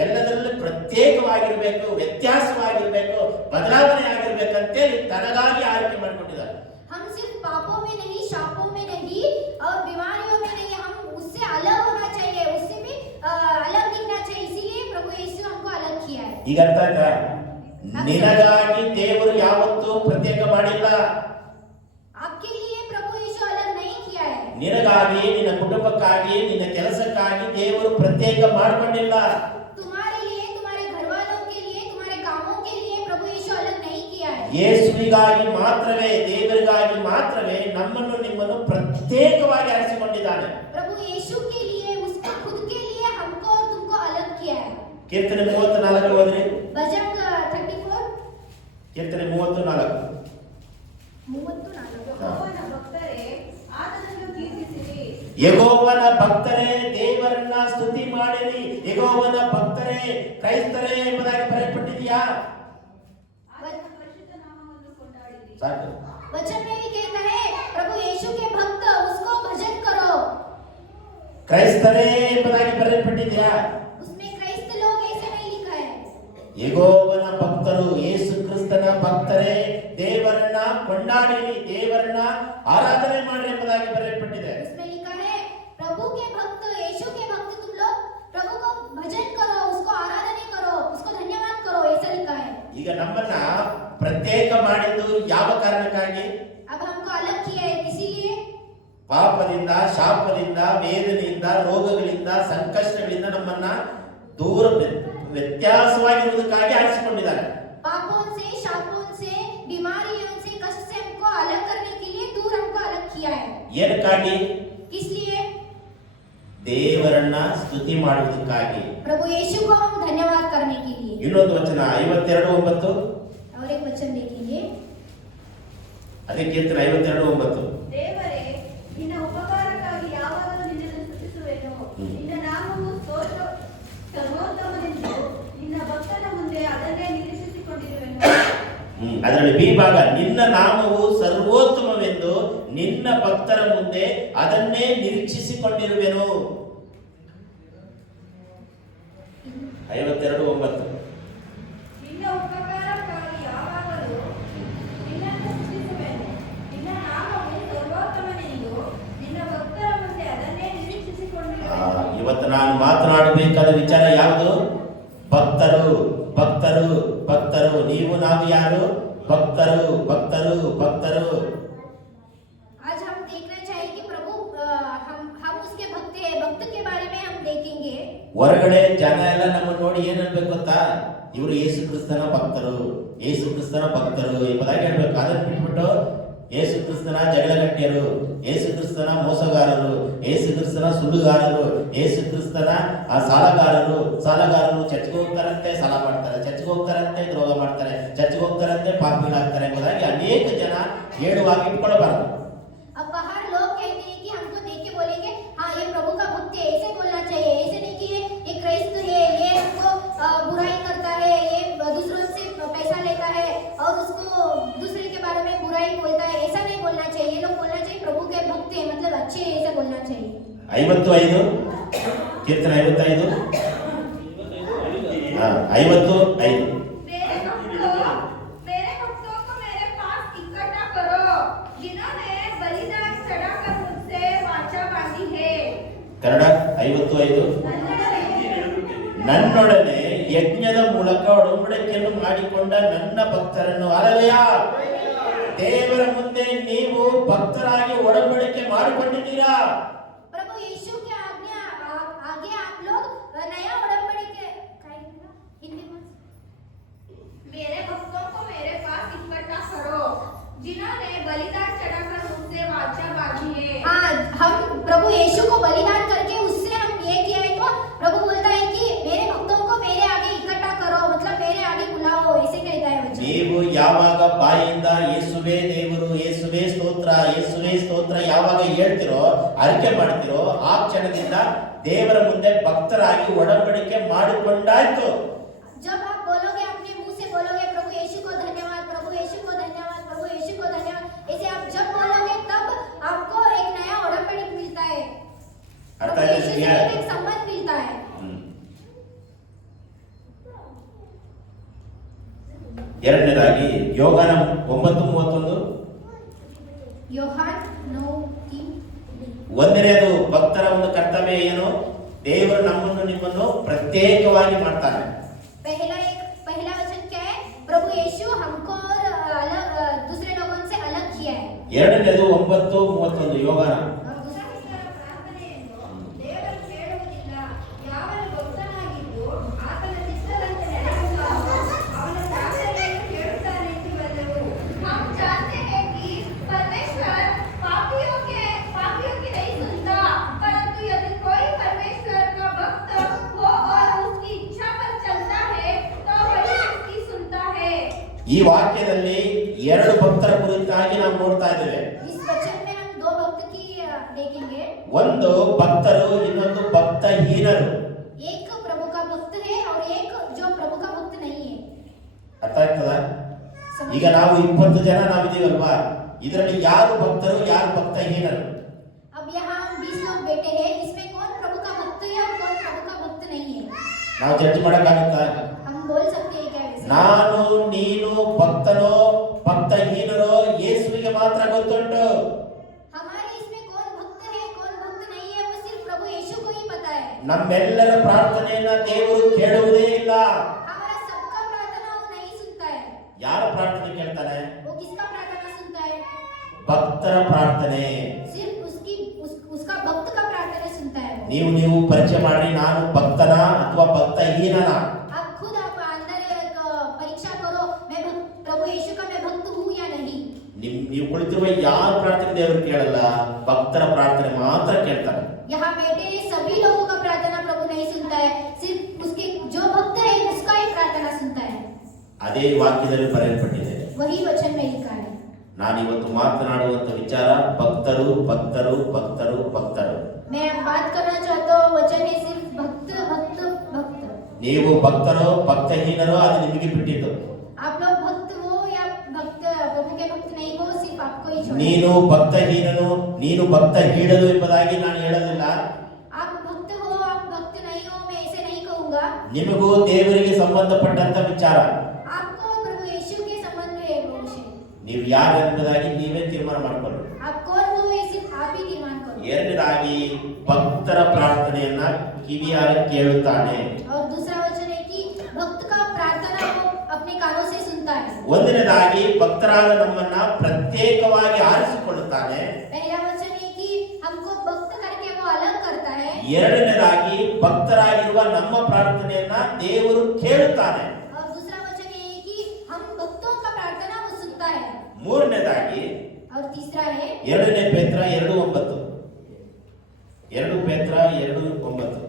ಎಲ್ಲದರಲ್ಲೂ ಪ್ರತ್ಯೇಕವಾಗಿರ್ಬೇಕು, ವ್ಯತ್ಯಾಸವಾಗಿರ್ಬೇಕು, ಬದಲಾವಣೆ ಆಗಿರ್ಬೇಕಂತೇಳಿ ತನಗಾಗಿ ಆಯ್ಕೆ ಮಾಡಿಕೊಂಡಿದ್ದಾರೆ. हम सिर्फ पापों में नहीं, शापों में नहीं और बीमारियों में नहीं, हम उससे अलग होना चाहिए, उससे भी अलग दिखना चाहिए. इसीलिए प्रभु यीशु हमको अलग किया है. ಈಗ ಅರ್ಥ ಆಯ್ತಾ? ನಿನಗಾಗಿ ದೇವರು ಯಾವತ್ತೂ ಪ್ರತ್ಯೇಕ ಮಾಡಿಲ್ಲ. आपके लिए प्रभु यीशु अलग नहीं किया है. ನಿನಗಾಗಿ, ನಿನ್ನ ಕುಟುಂಬಕ್ಕಾಗಿ, ನಿನ್ನ ಕೆಲಸಕ್ಕಾಗಿ ದೇವರು ಪ್ರತ್ಯೇಕ ಮಾಡಿಕೊಂಡಿಲ್ಲ. तुम्हारे लिए, तुम्हारे घर वालों के लिए, तुम्हारे कामों के लिए प्रभु यीशु अलग नहीं किया है. ಯೇಸುವಿಗಾಗಿ ಮಾತ್ರವೇ, ದೇವರಿಗಾಗಿ ಮಾತ್ರವೇ ನಮ್ಮನ್ನು ನಿಮ್ಮನ್ನು ಪ್ರತ್ಯೇಕವಾಗಿ ಆರಿಸಿಕೊಂಡಿದ್ದಾನೆ. प्रभु यीशु के लिए, उसका खुद के लिए हमको और तुमको अलग किया है. ಕೀರ್ತನೆ 34 ಓದ್ರಿ. भजन 34 ಕೀರ್ತನೆ 34. ಯೆಹೋವನ ಭಕ್ತರೇ ಆತನನ್ನು ಕೀರ್ತಿಸಿರಿ. ಯೆಹೋವನ ಭಕ್ತರೇ ದೇವರನ್ನ ಸ್ತುತಿ ಮಾಡಿರಿ. ಯೆಹೋವನ ಭಕ್ತರೇ, ಕ್ರೈಸ್ತರೇ ಎಂಬುದಾಗಿ ಬರೆಯಲ್ಪಟ್ಟಿದೆಯಾ? ಆತನ ಪರಿಶುದ್ಧ ನಾಮವನ್ನು ಕೊಂಡಾಡಿರಿ. ಸಾಕು. वचन में भी कहता है प्रभु यीशु के भक्त उसको भजन करो. ಕ್ರೈಸ್ತರೇ ಎಂಬುದಾಗಿ ಬರೆಯಲ್ಪಟ್ಟಿದೆಯಾ? उसमें क्राइस्त लोग ऐसे नहीं लिखा है. ಯೆಹೋವನ ಭಕ್ತರು, ಯೇಸು ಕ್ರಿಸ್ತನ ಭಕ್ತರೇ ದೇವರನ್ನ ಕೊಂಡಾಡಿರಿ, ದೇವರನ್ನ ಆರಾಧನೆ ಮಾಡಿರಿ ಎಂಬುದಾಗಿ ಬರೆಯಲ್ಪಟ್ಟಿದೆ. उसमें लिखा है प्रभु के भक्त, यीशु के भक्त तुम लोग प्रभु को भजन करो, उसको आराधना करो, उसको धन्यवाद करो, ऐसा लिखा है. ಈಗ ನಮ್ಮನ್ನ ಪ್ರತ್ಯೇಕ ಮಾಡಿದ್ದು ಯಾವ ಕಾರಣಕ್ಕಾಗಿ? अब हमको अलग किया है किसी लिए? ಪಾಪದಿಂದ, ಶಾಪದಿಂದ, ವೇದನೆಯಿಂದ, ರೋಗಗಳಿಂದ, ಸಂಕಷ್ಟಗಳಿಂದ ನಮ್ಮನ್ನ ದೂರ ವ್ಯತ್ಯಾಸವಾಗಿರುವುದಕ್ಕಾಗಿ ಆರಿಸಿಕೊಂಡಿದ್ದಾರೆ. पापों से, शापों से, बीमारियों से, कष्ट से हमको अलग करने के लिए दूर हमको अलग किया है. ಏನಕ್ಕಾಗಿ? किस लिए? ದೇವರನ್ನ ಸ್ತುತಿ ಮಾಡುವುದಕ್ಕಾಗಿ. प्रभु यीशु को हम धन्यवाद करने के लिए. ಇನ್ನೊಂದು ವಚನ 52:9. और एक वचन देखेंगे. ಅದೇ ಕೀರ್ತನೆ 52:9. ದೇವರೇ ನಿನ್ನ ಉಪಕಾರಕ್ಕಾಗಿ ಯಾವಾಗಲೂ ನಿನ್ನನ್ನು ಸ್ತುತಿಸುವೆನು. ನಿನ್ನ ನಾಮವು ಸರ್ವೋತ್ತಮನೆಂದು ನಿನ್ನ ಭಕ್ತನ ಮುಂದೆ ಅದನ್ನೇ ನಿರೀಕ್ಷಿಸಿಕೊಂಡಿರುವೆನು. ಅದರಲ್ಲಿ ಬಿ ಭಾಗ, ನಿನ್ನ ನಾಮವು ಸರ್ವೋತ್ತಮವೆಂದು ನಿನ್ನ ಭಕ್ತರ ಮುಂದೆ ಅದನ್ನೇ ನಿರೀಕ್ಷಿಸಿಕೊಂಡಿರುವೆನು. 52:9. ನಿನ್ನ ಉಪಕಾರಕ್ಕಾಗಿ ಯಾವಾಗಲೂ ನಿನ್ನನ್ನು ಸ್ತುತಿಸುವೆನು. ನಿನ್ನ ನಾಮವು ಸರ್ವೋತ್ತಮನೆಂದು ನಿನ್ನ ಭಕ್ತರ ಮುಂದೆ ಅದನ್ನೇ ನಿರೀಕ್ಷಿಸಿಕೊಂಡಿರುವೆನು. ಇವತ್ತು ನಾನು ಮಾತನಾಡಬೇಕಾದ ವಿಚಾರ ಯಾವುದು? ಭಕ್ತರು, ಭಕ್ತರು, ಭಕ್ತರು. ನೀವು ನಾವು ಯಾರು? ಭಕ್ತರು, ಭಕ್ತರು, ಭಕ್ತರು. आज हम देखना चाहिए कि प्रभु हम उसके भक्त हैं। भक्त के बारे में हम देखेंगे। ಹೊರಗಡೆ ಜನ ಎಲ್ಲ ನಮ್ಮನ್ನು ನೋಡಿ ಏನ್ ಅನ್ಬೇಕು ಗೊತ್ತಾ? ಇವರು ಯೇಸು ಕ್ರಿಸ್ತನ ಭಕ್ತರು, ಯೇಸು ಕ್ರಿಸ್ತನ ಭಕ್ತರು ಎಂಬುದಾಗಿ ಹೇಳ್ಬೇಕು. ಅದನ್ನ ಬಿಟ್ಬಿಟ್ಟು ಯೇಸು ಕ್ರಿಸ್ತನ ಜಗಳಗಟ್ಟಿಯರು, ಯೇಸು ಕ್ರಿಸ್ತನ ಮೋಸಗಾರರು, ಯೇಸು ಕ್ರಿಸ್ತನ ಸುಳ್ಳುಗಾರರು, ಯೇಸು ಕ್ರಿಸ್ತನ ಸಾಲಗಾರರು ಚರ್ಚ್ಗೆ ಹೋಗ್ತಾರಂತೆ, ಸಾಲ ಮಾಡ್ತಾರೆ, ಚರ್ಚ್ಗೆ ಹೋಗ್ತಾರಂತೆ, ದ್ರೋಹ ಮಾಡ್ತಾರೆ, ಚರ್ಚ್ಗೆ ಹೋಗ್ತಾರಂತೆ, ಪಾಪಿಗಳಾಗ್ತಾರೆ ಎಂಬುದಾಗಿ ಅನೇಕ ಜನ ಹೇಳುವಾಗ ಇಟ್ಕೊಳ್ಬಾರ್ದು. अब बाहर लोग कहते हैं कि हमको देख के बोलेंगे हाँ ये प्रभु का भक्त है, ऐसे बोलना चाहिए। ऐसे नहीं कि ये क्राइस्ट है, ये हमको बुराई करता है, ये दूसरों से पैसा लेता है और उसको दूसरे के बारे में बुराई बोलता है, ऐसा नहीं बोलना चाहिए। ये लोग बोलना चाहिए प्रभु के भक्त है, मतलब अच्छे है, ऐसे बोलना चाहिए। 55 ಕೀರ್ತನೆ 55 55 मेरे भक्तों को मेरे पास इकट्ठा करो, जिन्होंने बलिदान चढ़ाकर मुझसे वाचा बांधी है. ಕನ್ನಡ 55 ನನ್ನೊಡನೆ ಯಜ್ಞದ ಮೂಲಕ ಒಡಂಬಡಿಕೆಯನ್ನು ಮಾಡಿಕೊಂಡ ನನ್ನ ಭಕ್ತರನ್ನು ಅರಲೆಯ ದೇವರ ಮುಂದೆ ನೀವು ಭಕ್ತರಾಗಿ ಒಡಂಬಡಿಕೆ ಮಾಡಿಕೊಂಡಿದ್ದೀರಾ? प्रभु यीशु के आगे आप लोग नया उड़नबड़िके हिंदी में मेरे भक्तों को मेरे पास इकट्ठा करो, जिन्होंने बलिदान चढ़ाकर मुझसे वाचा बांधी है. हाँ, हम प्रभु यीशु को बलिदान करके उससे हम ये किया है, तो प्रभु बोलता है कि मेरे भक्तों को मेरे आगे इकट्ठा करो, मतलब मेरे आगे बुलाओ, ऐसे कहता है वचन. ನೀವು ಯಾವಾಗ ಬಾಯಿಂದ ಯೇಸುವೇ ದೇವರು, ಯೇಸುವೇ ಸ್ತೋತ್ರ, ಯೇಸುವೇ ಸ್ತೋತ್ರ ಯಾವಾಗ ಹೇಳ್ತಿರೋ, ಅರಿಕೆ ಮಾಡ್ತಿರೋ, ಆ ಕ್ಷಣದಿಂದ ದೇವರ ಮುಂದೆ ಭಕ್ತರಾಗಿ ಒಡಂಬಡಿಕೆ ಮಾಡಿಕೊಂಡಾಯ್ತು. जब आप बोलोगे, अपने मुंह से बोलोगे प्रभु यीशु को धन्यवाद, प्रभु यीशु को धन्यवाद, प्रभु यीशु को धन्यवाद, ऐसे आप जब बोलोगे तब आपको एक नया उड़नबड़िक मिलता है, अर्थ प्रभु है यीशु से एक संबंध मिलता है. ಎರಡನೇದಾಗಿ ಯೋಹಾನ 9:31 ಯೋಹಾನ್ 9:3 ಒಂದನೇದು ಭಕ್ತರ ಒಂದು ಕರ್ತವ್ಯ ಏನು? ದೇವರು ನಮ್ಮನ್ನು ನಿಮ್ಮನ್ನು ಪ್ರತ್ಯೇಕವಾಗಿ ಮಾಡ್ತಾನೆ. पहला वचन क्या है? प्रभु यीशु हमको और अलग दूसरे लोगों से अलग किया है. ಎರಡನೇದು 9:31 ಯೋಹಾನ. ಭಕ್ತರ ಪ್ರಾರ್ಥನೆಯನ್ನು ದೇವರು ಕೇಳುವುದಿಲ್ಲ. ಯಾವನು ಭಕ್ತನಾಗಿದ್ದು ಆತನ ಚಿತ್ತದಂತೆ ನಡೆಯುತ್ತಾನೋ ಅವನ ಪ್ರಾರ್ಥನೆಯನ್ನು ಕೇಳುತ್ತಾನೆಂದು ಬರೆದೆವು. हम जानते हैं कि परमेश्वर पापियों की नहीं सुनता, परंतु यदि कोई परमेश्वर का भक्त हो और उसकी इच्छा पर चलता है तो वही उसकी सुनता है. ಈ ವಾಕ್ಯದಲ್ಲಿ ಎರಡು ಭಕ್ತರ ಕುರಿತಾಗಿ ನಾವು ನೋಡ್ತಾ ಇದ್ದೇವೆ. इस वचन में हम दो भक्त की देखेंगे. ಒಂದು ಭಕ್ತರು, ಇನ್ನೊಂದು ಭಕ್ತಹೀನರು. एक प्रभु का भक्त है और एक जो प्रभु का भक्त नहीं है. ಅರ್ಥ ಆಗ್ತದ? ಈಗ ನಾವು 20 ಜನ ನಾವಿದೀವಲ್ವಾ, ಇದರಲ್ಲಿ ಯಾರು ಭಕ್ತರು, ಯಾರು ಭಕ್ತಹೀನರು? अब यहाँ हम 20 लोग बैठे हैं, इसमें कौन प्रभु का भक्त है और कौन प्रभु का भक्त नहीं है? ನಾವು ಜಡ್ಜ್ ಮಾಡಕ್ಕಾಗುತ್ತಾ? हम बोल सकते हैं क्या वैसे? ನಾನು ನೀನು ಭಕ್ತನೋ ಭಕ್ತಹೀನರೋ ಯೇಸುವಿಗೆ ಮಾತ್ರ ಗೊತ್ತುಂಟು. हमारे इसमें कौन भक्त है कौन भक्त नहीं है वो सिर्फ प्रभु यीशु को ही पता है. ನಮ್ಮೆಲ್ಲರ ಪ್ರಾರ್ಥನೆಯನ್ನ ದೇವರು ಕೇಳುವುದೇ ಇಲ್ಲ. हमारा सबका प्रार्थना वो नहीं सुनता है. ಯಾರ ಪ್ರಾರ್ಥನೆ ಕೇಳ್ತಾನೆ? वो किसका प्रार्थना सुनता है? ಭಕ್ತರ ಪ್ರಾರ್ಥನೆ. सिर्फ उसका भक्त का प्रार्थना सुनता है. ನೀವು ಪರಿಚಯ ಮಾಡಿ, ನಾನು ಭಕ್ತನ ಅಥವಾ ಭಕ್ತಹೀನನ? आप खुद आप अंदर एक परीक्षा करो, मैं प्रभु यीशु का मैं भक्त हूँ या नहीं. ನೀವು ಕುಳಿತಿರುವ ಯಾರ ಪ್ರಾರ್ಥನೆ ದೇವರು ಕೇಳಲ್ಲ, ಭಕ್ತರ ಪ್ರಾರ್ಥನೆ ಮಾತ್ರ ಕೇಳ್ತಾನೆ. यहाँ बैठे सभी लोगों का प्रार्थना प्रभु नहीं सुनता है, सिर्फ उसके जो भक्त है उसका ही प्रार्थना सुनता है. ಅದೇ ವಾಕ್ಯದಲ್ಲಿ ಬರೆಯಲ್ಪಟ್ಟಿದೆ. वही वचन में लिखा है. ನಾನು ಇವತ್ತು ಮಾತನಾಡುವಂತ ವಿಚಾರ ಭಕ್ತರು, ಭಕ್ತರು, ಭಕ್ತರು, ಭಕ್ತರು. मैं अब बात करना चाहता हूँ, वचन है सिर्फ भक्त भक्त भक्त. ನೀವು ಭಕ್ತರೋ ಭಕ್ತಹೀನರೋ ಅದು ನಿಮಗೆ ಬಿಟ್ಟಿದ್ದು. आप लोग भक्त हो या भक्त प्रभु के भक्त नहीं हो, सिर्फ आपको ही छोड़ा. ನೀನು ಭಕ್ತಹೀನನು, ನೀನು ಭಕ್ತಹೀನರು ಎಂಬುದಾಗಿ ನಾನು ಹೇಳೋದಿಲ್ಲ. आप भक्त हो आप भक्त नहीं हो, मैं ऐसे नहीं कहूँगा. ನಿಮಗೂ ದೇವರಿಗೆ ಸಂಬಂಧಪಟ್ಟಂತ ವಿಚಾರ. आप ನೀವು ಯಾರು ಎಂಬುದಾಗಿ ನೀವೇ ತೀರ್ಮಾನ ಮಾಡಿಕೊಳ್ಳಿ. आप कौन हो ये सिर्फ आप ही निर्माण करो. ಎರಡನೇದಾಗಿ ಭಕ್ತರ ಪ್ರಾರ್ಥನೆಯನ್ನ ಕಿವಿಯಾರ ಕೇಳುತ್ತಾನೆ. और दूसरा वचन है कि भक्त का प्रार्थना वो अपने कानों से सुनता है. ಒಂದನೇದಾಗಿ ಭಕ್ತರಾದ ನಮ್ಮನ್ನ ಪ್ರತ್ಯೇಕವಾಗಿ ಆರಿಸಿಕೊಳ್ಳುತ್ತಾನೆ. पहला वचन है कि हमको भक्त करके वो अलग करता है. ಎರಡನೇದಾಗಿ ಭಕ್ತರಾಗಿರುವ ನಮ್ಮ ಪ್ರಾರ್ಥನೆಯನ್ನ ದೇವರು ಕೇಳುತ್ತಾನೆ. और दूसरा वचन ये है कि हम भक्तों का प्रार्थना वो सुनता है. ಮೂರನೇದಾಗಿ और तीसरा है 2 ಪೇತ್ರ 2:9. 2 ಪೇತ್ರ 2:9.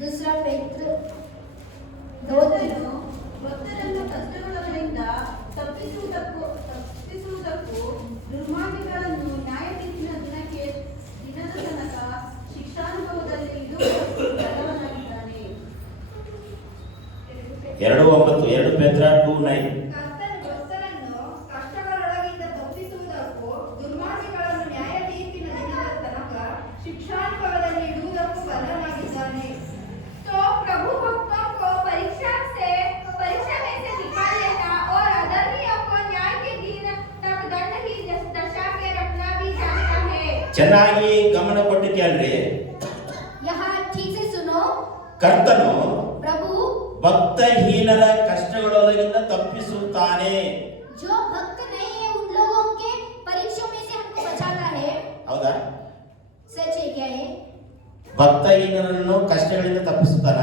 दूसरा पेत्र 2:3. ಭಕ್ತರನ್ನು ಕಷ್ಟಗಳಿಂದ ತಪ್ಪಿಸುವುದಕ್ಕೂ ದುರ್ಮಾರ್ಗಿಗಳನ್ನು ನ್ಯಾಯತೀರ್ಪಿನ ದಿನದ ತನಕ ಶಿಕ್ಷಾನುಭವದಲ್ಲಿ ಇಡುವುದಕ್ಕೂ ಬಲವನಾಗಿದ್ದಾನೆ. 2:9. 2 ಪೇತ್ರ 2:9. ಭಕ್ತರನ್ನು ಕಷ್ಟಗಳೊಳಗಿಂದ ತಪ್ಪಿಸುವುದಕ್ಕೂ ದುರ್ಮಾರ್ಗಿಗಳನ್ನು ನ್ಯಾಯತೀರ್ಪಿನ ದಿನದ ತನಕ ಶಿಕ್ಷಾನುಭವದಲ್ಲಿ ಇಡುವುದಕ್ಕೂ ಬಲವನಾಗಿದ್ದಾನೆ. तो प्रभु भक्तों को परीक्षा में से निकाल लेना और अधर्मियों को न्याय के दिन तक दंड की दशा के रखना भी जानता है. ಚೆನ್ನಾಗಿ ಗಮನ ಕೊಟ್ಟು ಕೇಳ್ರಿ. यहाँ ठीक से सुनो. ಕರ್ತನು प्रभु ಭಕ್ತಹೀನರ ಕಷ್ಟಗಳೊಳಗಿಂದ ತಪ್ಪಿಸುತ್ತಾನೆ. जो भक्त नहीं है उन लोगों के परीक्षाओं में से हमको बचाता है. ಹೌದಾ? सच है क्या है? ಭಕ್ತಹೀನರನ್ನು ಕಷ್ಟಗಳಿಂದ ತಪ್ಪಿಸುತ್ತಾನ.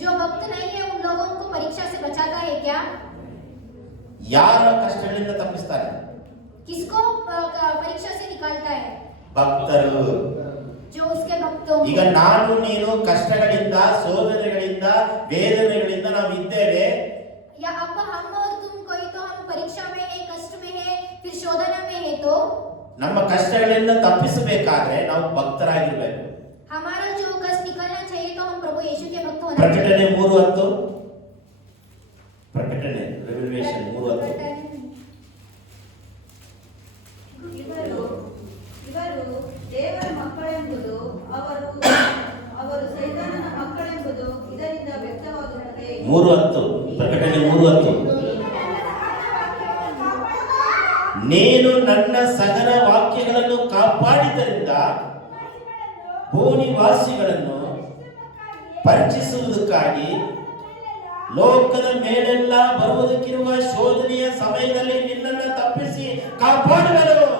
जो भक्त नहीं है उन लोगों को परीक्षा से बचाता है क्या? ಯಾರ ಕಷ್ಟಗಳಿಂದ ತಪ್ಪಿಸ್ತಾನೆ? किसको परीक्षा से निकालता है? ಭಕ್ತರು. जो उसके भक्तों ಈಗ ನಾನು ನೀನು ಕಷ್ಟಗಳಿಂದ, ಶೋಧನೆಗಳಿಂದ, ವೇದನೆಗಳಿಂದ ನಾವು ಇದ್ದೇವೆ. या अब हम और तुम कोई तो हम परीक्षा में है, कष्ट में है, फिर शोधना में है, तो ನಮ್ಮ ಕಷ್ಟಗಳಿಂದ ತಪ್ಪಿಸಬೇಕಾದ್ರೆ ನಾವು ಭಕ್ತರಾಗಿರ್ಬೇಕು. हमारा जो कष्ट निकलना चाहिए तो हम प्रभु यीशु के भक्त होना ಪ್ರಕಟಣೆ 3:10. ಪ್ರಕಟಣೆ ರೆವಲ್ಯೂಷನ್ 3:10. ಇವರು ದೇವರ ಮಕ್ಕಳೆಂಬುದು ಅವರು ಸೈತಾನನ ಮಕ್ಕಳೆಂಬುದು ಇದರಿಂದ ವ್ಯಕ್ತವಾಗುತ್ತದೆ. 3:10. ಪ್ರಕಟಣೆ 3:10. ನೀನು ನನ್ನ ಸಹನ ವಾಕ್ಯಗಳನ್ನು ಕಾಪಾಡಿದ್ದರಿಂದ ಭೂನಿವಾಸಿಗಳನ್ನು ಪರೀಕ್ಷಿಸುವುದಕ್ಕಾಗಿ ಲೋಕದ ಮೇಲೆಲ್ಲ ಬರುವುದಕ್ಕಿರುವ ಶೋಧನೆಯ ಸಮಯದಲ್ಲಿ ನಿನ್ನನ್ನು ತಪ್ಪಿಸಿ ಕಾಪಾಡುವರು.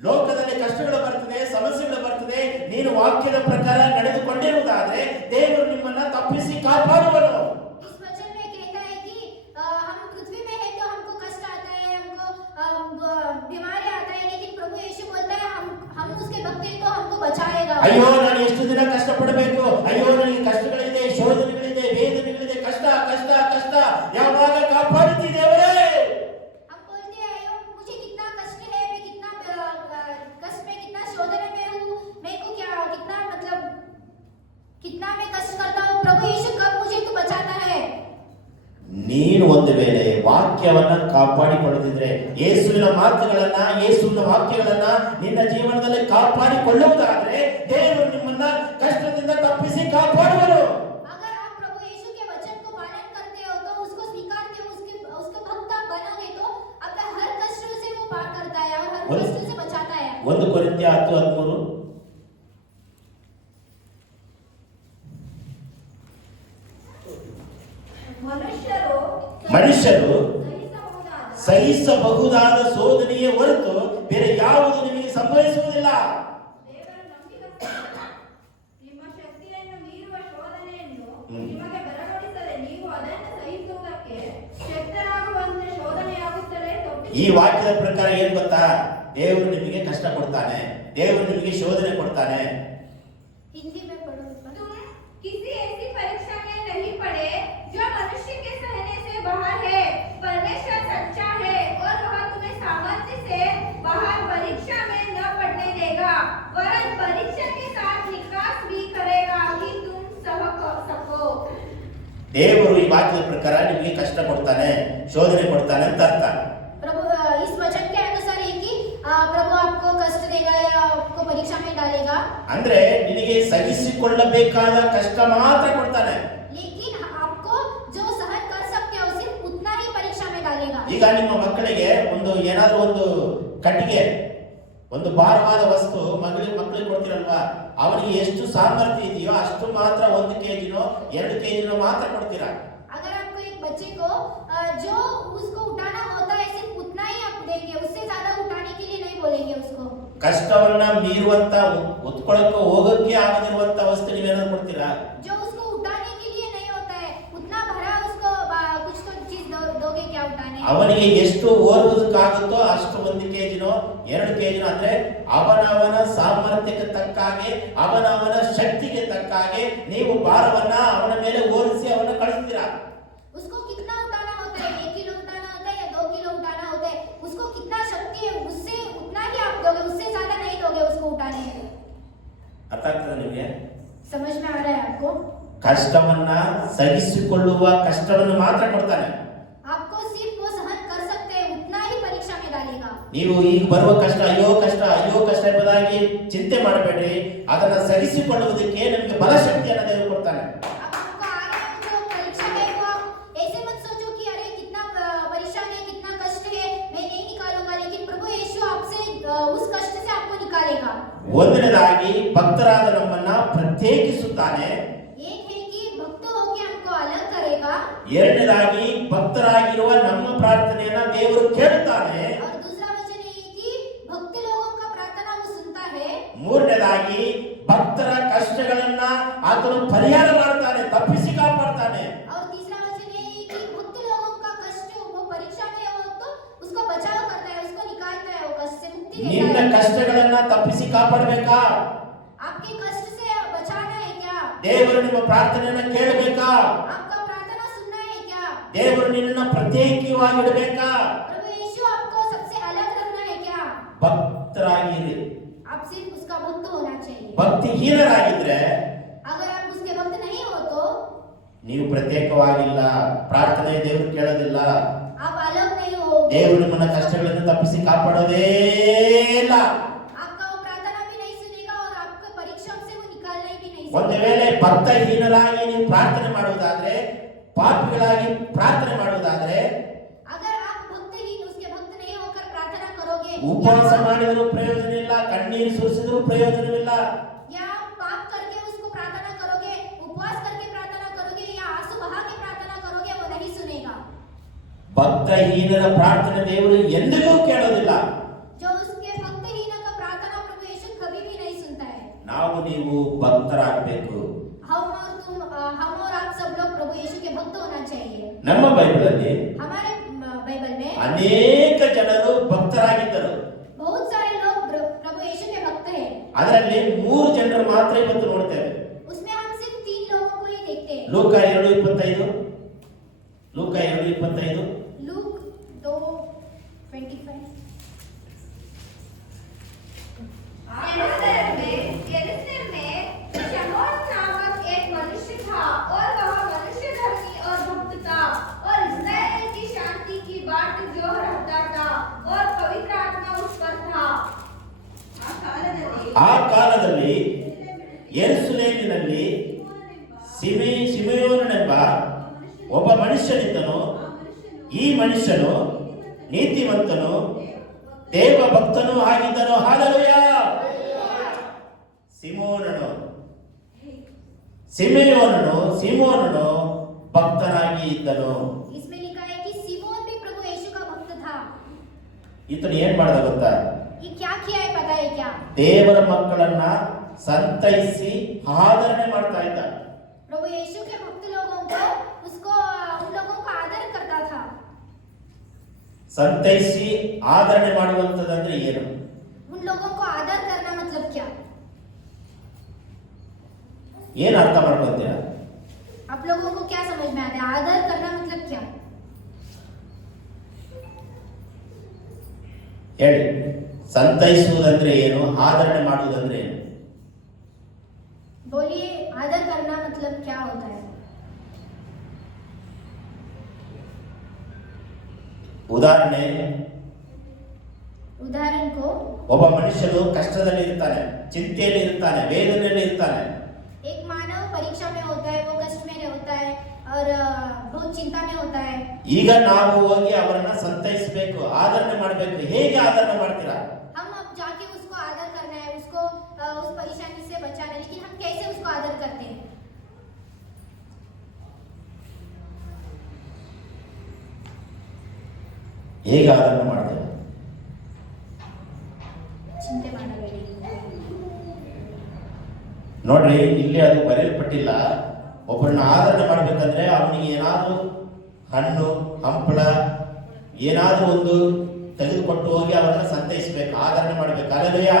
ಲೋಕದಲ್ಲಿ ಕಷ್ಟಗಳು ಬರ್ತದೆ, ಸಮಸ್ಯೆಗಳು ಬರ್ತದೆ. ನೀನು ವಾಕ್ಯದ ಪ್ರಕಾರ ನಡೆದುಕೊಂಡಿರುವುದಾದ್ರೆ ದೇವರು ನಿಮ್ಮನ್ನ ತಪ್ಪಿಸಿ ಕಾಪಾಡುವನು. इस वचन में कहता है कि हम पृथ्वी में है तो हमको कष्ट आता है, हमको बीमारी आता है, लेकिन प्रभु यीशु बोलता है हम उसके भक्त हैं तो हमको बचाएगा. ಅಯ್ಯೋ ನಾನು ಎಷ್ಟು ದಿನ ಕಷ್ಟಪಡಬೇಕು, ಅಯ್ಯೋ ನನಗೆ ಕಷ್ಟಗಳಿದೆ, ಶೋಧನೆಗಳಿದೆ, ವೇದನೆಗಳಿದೆ, ಕಷ್ಟ ಕಷ್ಟ ಕಷ್ಟ, ಯಾವಾಗ ಕಾಪಾಡುತ್ತಿ ದೇವರೇ? हम बोलते हैं अयो मुझे कितना कष्ट है, मैं कितना कष्ट में, कितना शोधना में हूँ, मैं को क्या कितना मतलब कितना मैं कष्ट करता हूँ, प्रभु यीशु कब मुझे तू बचाता है? ನೀನು ಒಂದು ವೇಳೆ ವಾಕ್ಯವನ್ನ ಕಾಪಾಡಿಕೊಳ್ಳದಿದ್ರೆ, ಯೇಸುವಿನ ಮಾತುಗಳನ್ನ, ಯೇಸುವಿನ ವಾಕ್ಯಗಳನ್ನ ನಿನ್ನ ಜೀವನದಲ್ಲಿ ಕಾಪಾಡಿಕೊಳ್ಳುವುದಾದ್ರೆ ದೇವರು ನಿಮ್ಮನ್ನ ಕಷ್ಟದಿಂದ ತಪ್ಪಿಸಿ ಕಾಪಾಡುವನು. अगर आप प्रभु यीशु के वचन को पालन करते हो तो उसको स्वीकारते हो, उसके भक्त आप बनोगे तो आपका हर कष्ट से वो पार करता है और हर कष्ट से बचाता है. 1 ಕೊರಿಂಥ್ಯ 10:13. ಮನುಷ್ಯರು ಸಹಿಸಬಹುದಾದ ಶೋಧನೆಯೇ ಹೊರತು ಬೇರೆ ಯಾವುದು ನಿಮಗೆ ಸಂಭವಿಸುವುದಿಲ್ಲ. ನಿಮ್ಮ ಶಕ್ತಿಯನ್ನು ಮೀರುವ ಶೋಧನೆಯನ್ನು ನಿಮಗೆ ಬರಗೊಡಿಸದೆ ನೀವು ಅದನ್ನು ಸಹಿಸುವುದಕ್ಕೆ ಶಕ್ತರಾಗುವಂತೆ ಶೋಧನೆಯಾಗುತ್ತದೆ. ಈ ವಾಕ್ಯದ ಪ್ರಕಾರ ಏನ್ ಗೊತ್ತಾ? ದೇವರು ನಿಮಗೆ ಕಷ್ಟ ಕೊಡ್ತಾನೆ, ದೇವರು ನಿಮಗೆ ಶೋಧನೆ ಕೊಡ್ತಾನೆ. हिंदी में पढ़ो. तुम किसी ऐसी परीक्षा में नहीं पड़े जो मनुष्य के सहने से बाहर है. परमेश्वर सच्चा है और वह तुम्हें सामर्थ्य से बाहर परीक्षा में न पड़ने देगा, वरन परीक्षा के साथ निकास भी करेगा कि तुम सह सको. ದೇವರು ಈ ವಾಕ್ಯದ ಪ್ರಕಾರ ನಿಮಗೆ ಕಷ್ಟ ಕೊಡ್ತಾನೆ, ಶೋಧನೆ ಕೊಡ್ತಾನೆ ಅಂತ ಅರ್ಥ. प्रभु इस वचन के अनुसार है कि प्रभु आपको कष्ट देगा या आपको परीक्षा में डालेगा. ಅಂದ್ರೆ ನಿನಗೆ ಸಹಿಸಿಕೊಳ್ಳಬೇಕಾದ ಕಷ್ಟ ಮಾತ್ರ ಕೊಡ್ತಾನೆ. लेकिन आपको जो सहन कर सकते हो सिर्फ उतना ही परीक्षा में डालेगा. ಈಗ ನಿಮ್ಮ ಮಕ್ಕಳಿಗೆ ಏನಾದ್ರೂ ಒಂದು ಕಟ್ಟಿಗೆ, ಒಂದು ಭಾರವಾದ ವಸ್ತು ಮಕ್ಕಳಿಗೆ ಕೊಡ್ತೀರಲ್ವಾ, ಅವನಿಗೆ ಎಷ್ಟು ಸಾಮರ್ಥ್ಯ ಇದೆಯೋ ಅಷ್ಟು ಮಾತ್ರ 1 kg 2 kg ಮಾತ್ರ ಕೊಡ್ತೀರಾ. अगर आपको एक बच्चे को जो उसको उठाना होता है सिर्फ उतना ही आप देंगे, उससे ज्यादा उठाने के लिए नहीं बोलेंगे उसको. ಕಷ್ಟವನ್ನ ಮೀರುವಂತ, ಉತ್ಕೊಳ್ಳಕ್ಕೆ ಹೋಗಕ್ಕೆ ಆಗದಿರುವಂತ ವಸ್ತು ನೀವೇನಾದ್ರು ಕೊಡ್ತೀರಾ? जो उसको उठाने के लिए नहीं होता है उतना भरा उसको कुछ तो चीज दोगे क्या उठाने. ಅವನಿಗೆ ಎಷ್ಟು ಓರ್ವುದಕ್ಕಾಗುತ್ತೋ ಅಷ್ಟು 1 kg 2 kg ಅಂದ್ರೆ ಅವನವನ ಸಾಮರ್ಥ್ಯಕ್ಕೆ ತಕ್ಕ ಹಾಗೆ, ಅವನವನ ಶಕ್ತಿಗೆ ತಕ್ಕ ಹಾಗೆ ನೀವು ಭಾರವನ್ನ ಅವನ ಮೇಲೆ ಓರಿಸಿ ಅವನ್ನ ಕಳಿಸ್ತೀರಾ. उसको कितना उठाना होता है, 1 किलो उठाना होता है या 2 किलो उठाना होता है, उसको कितना शक्ति है उससे उतना ही आप दोगे, उससे ज्यादा नहीं दोगे उसको उठाने. ಅರ್ಥ ಆಗ್ತದೆ ನಿಮಗೆ? समझ में आ रहा है आपको? ಕಷ್ಟವನ್ನ ಸಹಿಸಿಕೊಳ್ಳುವ ಕಷ್ಟವನ್ನು ಮಾತ್ರ ಕೊಡ್ತಾನೆ. आपको सिर्फ वो सहन कर सकते हैं उतना ही परीक्षा में डालेगा. ನೀವು ಈಗ ಬರುವ ಕಷ್ಟ ಅಯ್ಯೋ ಕಷ್ಟ ಎಂಬುದಾಗಿ ಚಿಂತೆ ಮಾಡಬೇಡ್ರಿ. ಅದನ್ನ ಸಹಿಸಿಕೊಳ್ಳುವುದಕ್ಕೆ ನಿಮಗೆ ಬಲಶಕ್ತಿಯನ್ನು ದೇವರು ಕೊಡ್ತಾನೆ. अब आपको आ रहा है जो परीक्षा है वो आप ऐसे मत सोचो कि अरे कितना परीक्षा में कितना कष्ट है मैं नहीं निकालूंगा, लेकिन प्रभु यीशु आपसे उस कष्ट से आपको निकालेगा. ಒಂದನೇದಾಗಿ ಭಕ್ತರಾದ ನಮ್ಮನ್ನ ಪ್ರತ್ಯೇಕಿಸುತ್ತಾನೆ. एक है कि भक्त होके हमको अलग करेगा. ಎರಡನೇದಾಗಿ ಭಕ್ತರಾಗಿರುವ ನಮ್ಮ ಪ್ರಾರ್ಥನೆಯನ್ನ ದೇವರು ಕೇಳುತ್ತಾನೆ. और दूसरा वचन है कि भक्त लोगों का प्रार्थना वो सुनता है. ಮೂರನೇದಾಗಿ ಭಕ್ತರ ಕಷ್ಟಗಳನ್ನ ಆತನು ಪರಿಹಾರ ಮಾಡ್ತಾನೆ, ತಪ್ಪಿಸಿ ಕಾಪಾಡ್ತಾನೆ. और तीसरा वचन है कि भक्त लोगों का कष्ट वो परीक्षा में हो तो उसको बचाव करता है, उसको निकालता है, वो कष्ट से मुक्ति ನಿನ್ನ देता है. ಕಷ್ಟಗಳನ್ನ ತಪ್ಪಿಸಿ ಕಾಪಾಡಬೇಕಾ? आपके कष्ट से बचाना है क्या? ದೇವರು ನಿಮ್ಮ ಪ್ರಾರ್ಥನೆಯನ್ನ ಕೇಳಬೇಕಾ? आपका प्रार्थना सुनना है क्या? ದೇವರು ನಿನ್ನನ್ನ ಪ್ರತ್ಯೇಕವಾಗಿಡಬೇಕಾ? प्रभु यीशु आपको सबसे अलग रखना है क्या? ಭಕ್ತರಾಗಿರಿ. आप सिर्फ उसका भक्त होना चाहिए. ಭಕ್ತಿಹೀನರಾಗಿದ್ರೆ अगर आप उसके भक्त नहीं हो तो ನೀವು ಪ್ರತ್ಯೇಕವಾಗಿಲ್ಲ, ಪ್ರಾರ್ಥನೆ ದೇವರು ಕೇಳೋದಿಲ್ಲ. आप अलग नहीं हो. ದೇವರು ನಿಮ್ಮನ್ನ ಕಷ್ಟಗಳಿಂದ ತಪ್ಪಿಸಿ ಕಾಪಾಡೋದೇ ಇಲ್ಲ. आपका वो प्रार्थना भी नहीं सुनेगा और आपको परीक्षा से वो निकालना भी नहीं ಒಂದು सुनेगा. ವೇಳೆ ಭಕ್ತಹೀನರಾಗಿ ನೀವು ಪ್ರಾರ್ಥನೆ ಮಾಡುವುದಾದ್ರೆ, ಪಾಪಿಗಳಾಗಿ ಪ್ರಾರ್ಥನೆ ಮಾಡುವುದಾದ್ರೆ, अगर आप भक्तहीन उसके भक्त नहीं होकर प्रार्थना करोगे ಉಪವಾಸ ಮಾಡಿದರೂ ಪ್ರಯೋಜನ ಇಲ್ಲ, ಕಣ್ಣೀರು ಸುರಿಸಿದರೂ ಪ್ರಯೋಜನವಿಲ್ಲ. या आप पाप करके उसको प्रार्थना करोगे, उपवास करके प्रार्थना करोगे या आंसू बहा के प्रार्थना करोगे, वो नहीं सुनेगा. ಭಕ್ತಹೀನರ ಪ್ರಾರ್ಥನೆ ದೇವರು ಎಂದಿಗೂ ಕೇಳೋದಿಲ್ಲ. जो उसके भक्तहीन का प्रार्थना प्रभु यीशु कभी भी नहीं सुनता है. ನಾವು ನೀವು ಭಕ್ತರಾಗಬೇಕು. हम और आप सब लोग प्रभु यीशु के भक्त होना चाहिए. ನಮ್ಮ ಬೈಬಲಲ್ಲಿ हमारे बाइबल में ಅನೇಕ ಜನರು ಭಕ್ತರಾಗಿದ್ದರು. बहुत सारे लोग प्रभु यीशु के भक्त हैं. ಅದರಲ್ಲಿ 3 ಜನರು ಮಾತ್ರ ಇವತ್ತು ನೋಡ್ತೇವೆ. उसमें हम सिर्फ 3 लोगों को ही देखते हैं. ಲೂಕ 2:25, ಲೂಕ 2:25, लूक 2:25. यरूशलेम में शमौन नामक एक मनुष्य था और वह मनुष्य धर्मी और भक्त था और इस्राएल की शांति की बाट जो रहता था और पवित्र आत्मा उस पर था. ಆ ಕಾಲದಲ್ಲಿ ಯೆರೂಸಲೇಮಿನಲ್ಲಿ ಸಿಮೆಯೋನನೆಂಬ ಒಬ್ಬ ಮನುಷ್ಯನಿದ್ದನು. ಈ ಮನುಷ್ಯನು ನೀತಿವಂತನು, ದೇವ ಭಕ್ತನು ಆಗಿದ್ದನು. ಹಾಲೆಲೂಯಾ. ಸಿಮೆಯೋನನು ಭಕ್ತನಾಗಿ ಇದ್ದನು. इसमें लिखा है कि सिमोन भी प्रभु यीशु का भक्त था. ಈತನು ಏನ್ ಮಾಡ್ದ ಗೊತ್ತಾ? ये क्या किया है पता है क्या? ದೇವರ ಮಕ್ಕಳನ್ನ ಸಂತೈಸಿ ಆದರಣೆ ಮಾಡ್ತಾ ಇದ್ದ. प्रभु यीशु के भक्त लोगों को उन लोगों का आदर करता था. ಸಂತೈಸಿ ಆದರಣೆ ಮಾಡುವಂತದಂದ್ರೆ ಏನು? उन लोगों को आदर करना मतलब क्या? ಏನು ಅರ್ಥ ಮಾಡ್ಕೊಂತೀರಾ? आप लोगों को क्या समझ में आता है? आदर करना मतलब क्या? ಹೇಳಿ. ಸಂತೈಸುವುದಂದ್ರೆ ಏನು? ಆದರಣೆ ಮಾಡುವುದಂದ್ರೆ ಏನು? बोलिए, आदर करना मतलब क्या होता है? ಉದಾಹರಣೆ, को ಒಬ್ಬ ಮನುಷ್ಯನು ಕಷ್ಟದಲ್ಲಿ ಇರ್ತಾನೆ, ಚಿಂತೆಯಲ್ಲಿ ಇರ್ತಾನೆ, ವೇದನೆಯಲ್ಲಿ ಇರ್ತಾನೆ. एक मानव परीक्षा में होता है, वो कष्ट में होता है और बहुत चिंता में होता है। ಈಗ ನಾವು ಹೋಗಿ ಅವರನ್ನ ಸಂತೈಸಬೇಕು, ಆದರಣೆ ಮಾಡಬೇಕು. ಹೇಗೆ ಆದರಣೆ ಮಾಡ್ತೀರಾ? हम अब जाके उसको आदर करना है, उसको उस परेशानी से बचाना है, लेकिन हम कैसे उसको आदर करते हैं? ಹೇಗೆ ಆದರಣೆ ಮಾಡ್ತೇವೆ? ಚಿಂತೆ ಮಾಡಬೇಡಿ. ನೋಡ್ರಿ, ಇಲ್ಲಿ ಅದು ಬರೆಯಲ್ಪಟ್ಟಿಲ್ಲ. ಒಬ್ಬರನ್ನ ಆದರಣೆ ಮಾಡ್ಬೇಕಂದ್ರೆ ಅವನಿಗೆ ಏನಾದ್ರು ಹಣ್ಣು ಹಂಪಳ ಏನಾದ್ರೂ ಒಂದು ತೆಗೆದುಕೊಟ್ಟು ಹೋಗಿ ಅವರನ್ನ ಸಂತೈಸಬೇಕು, ಆದರಣೆ ಮಾಡಬೇಕು. ಅಲ್ಲೇಲೂಯಾ.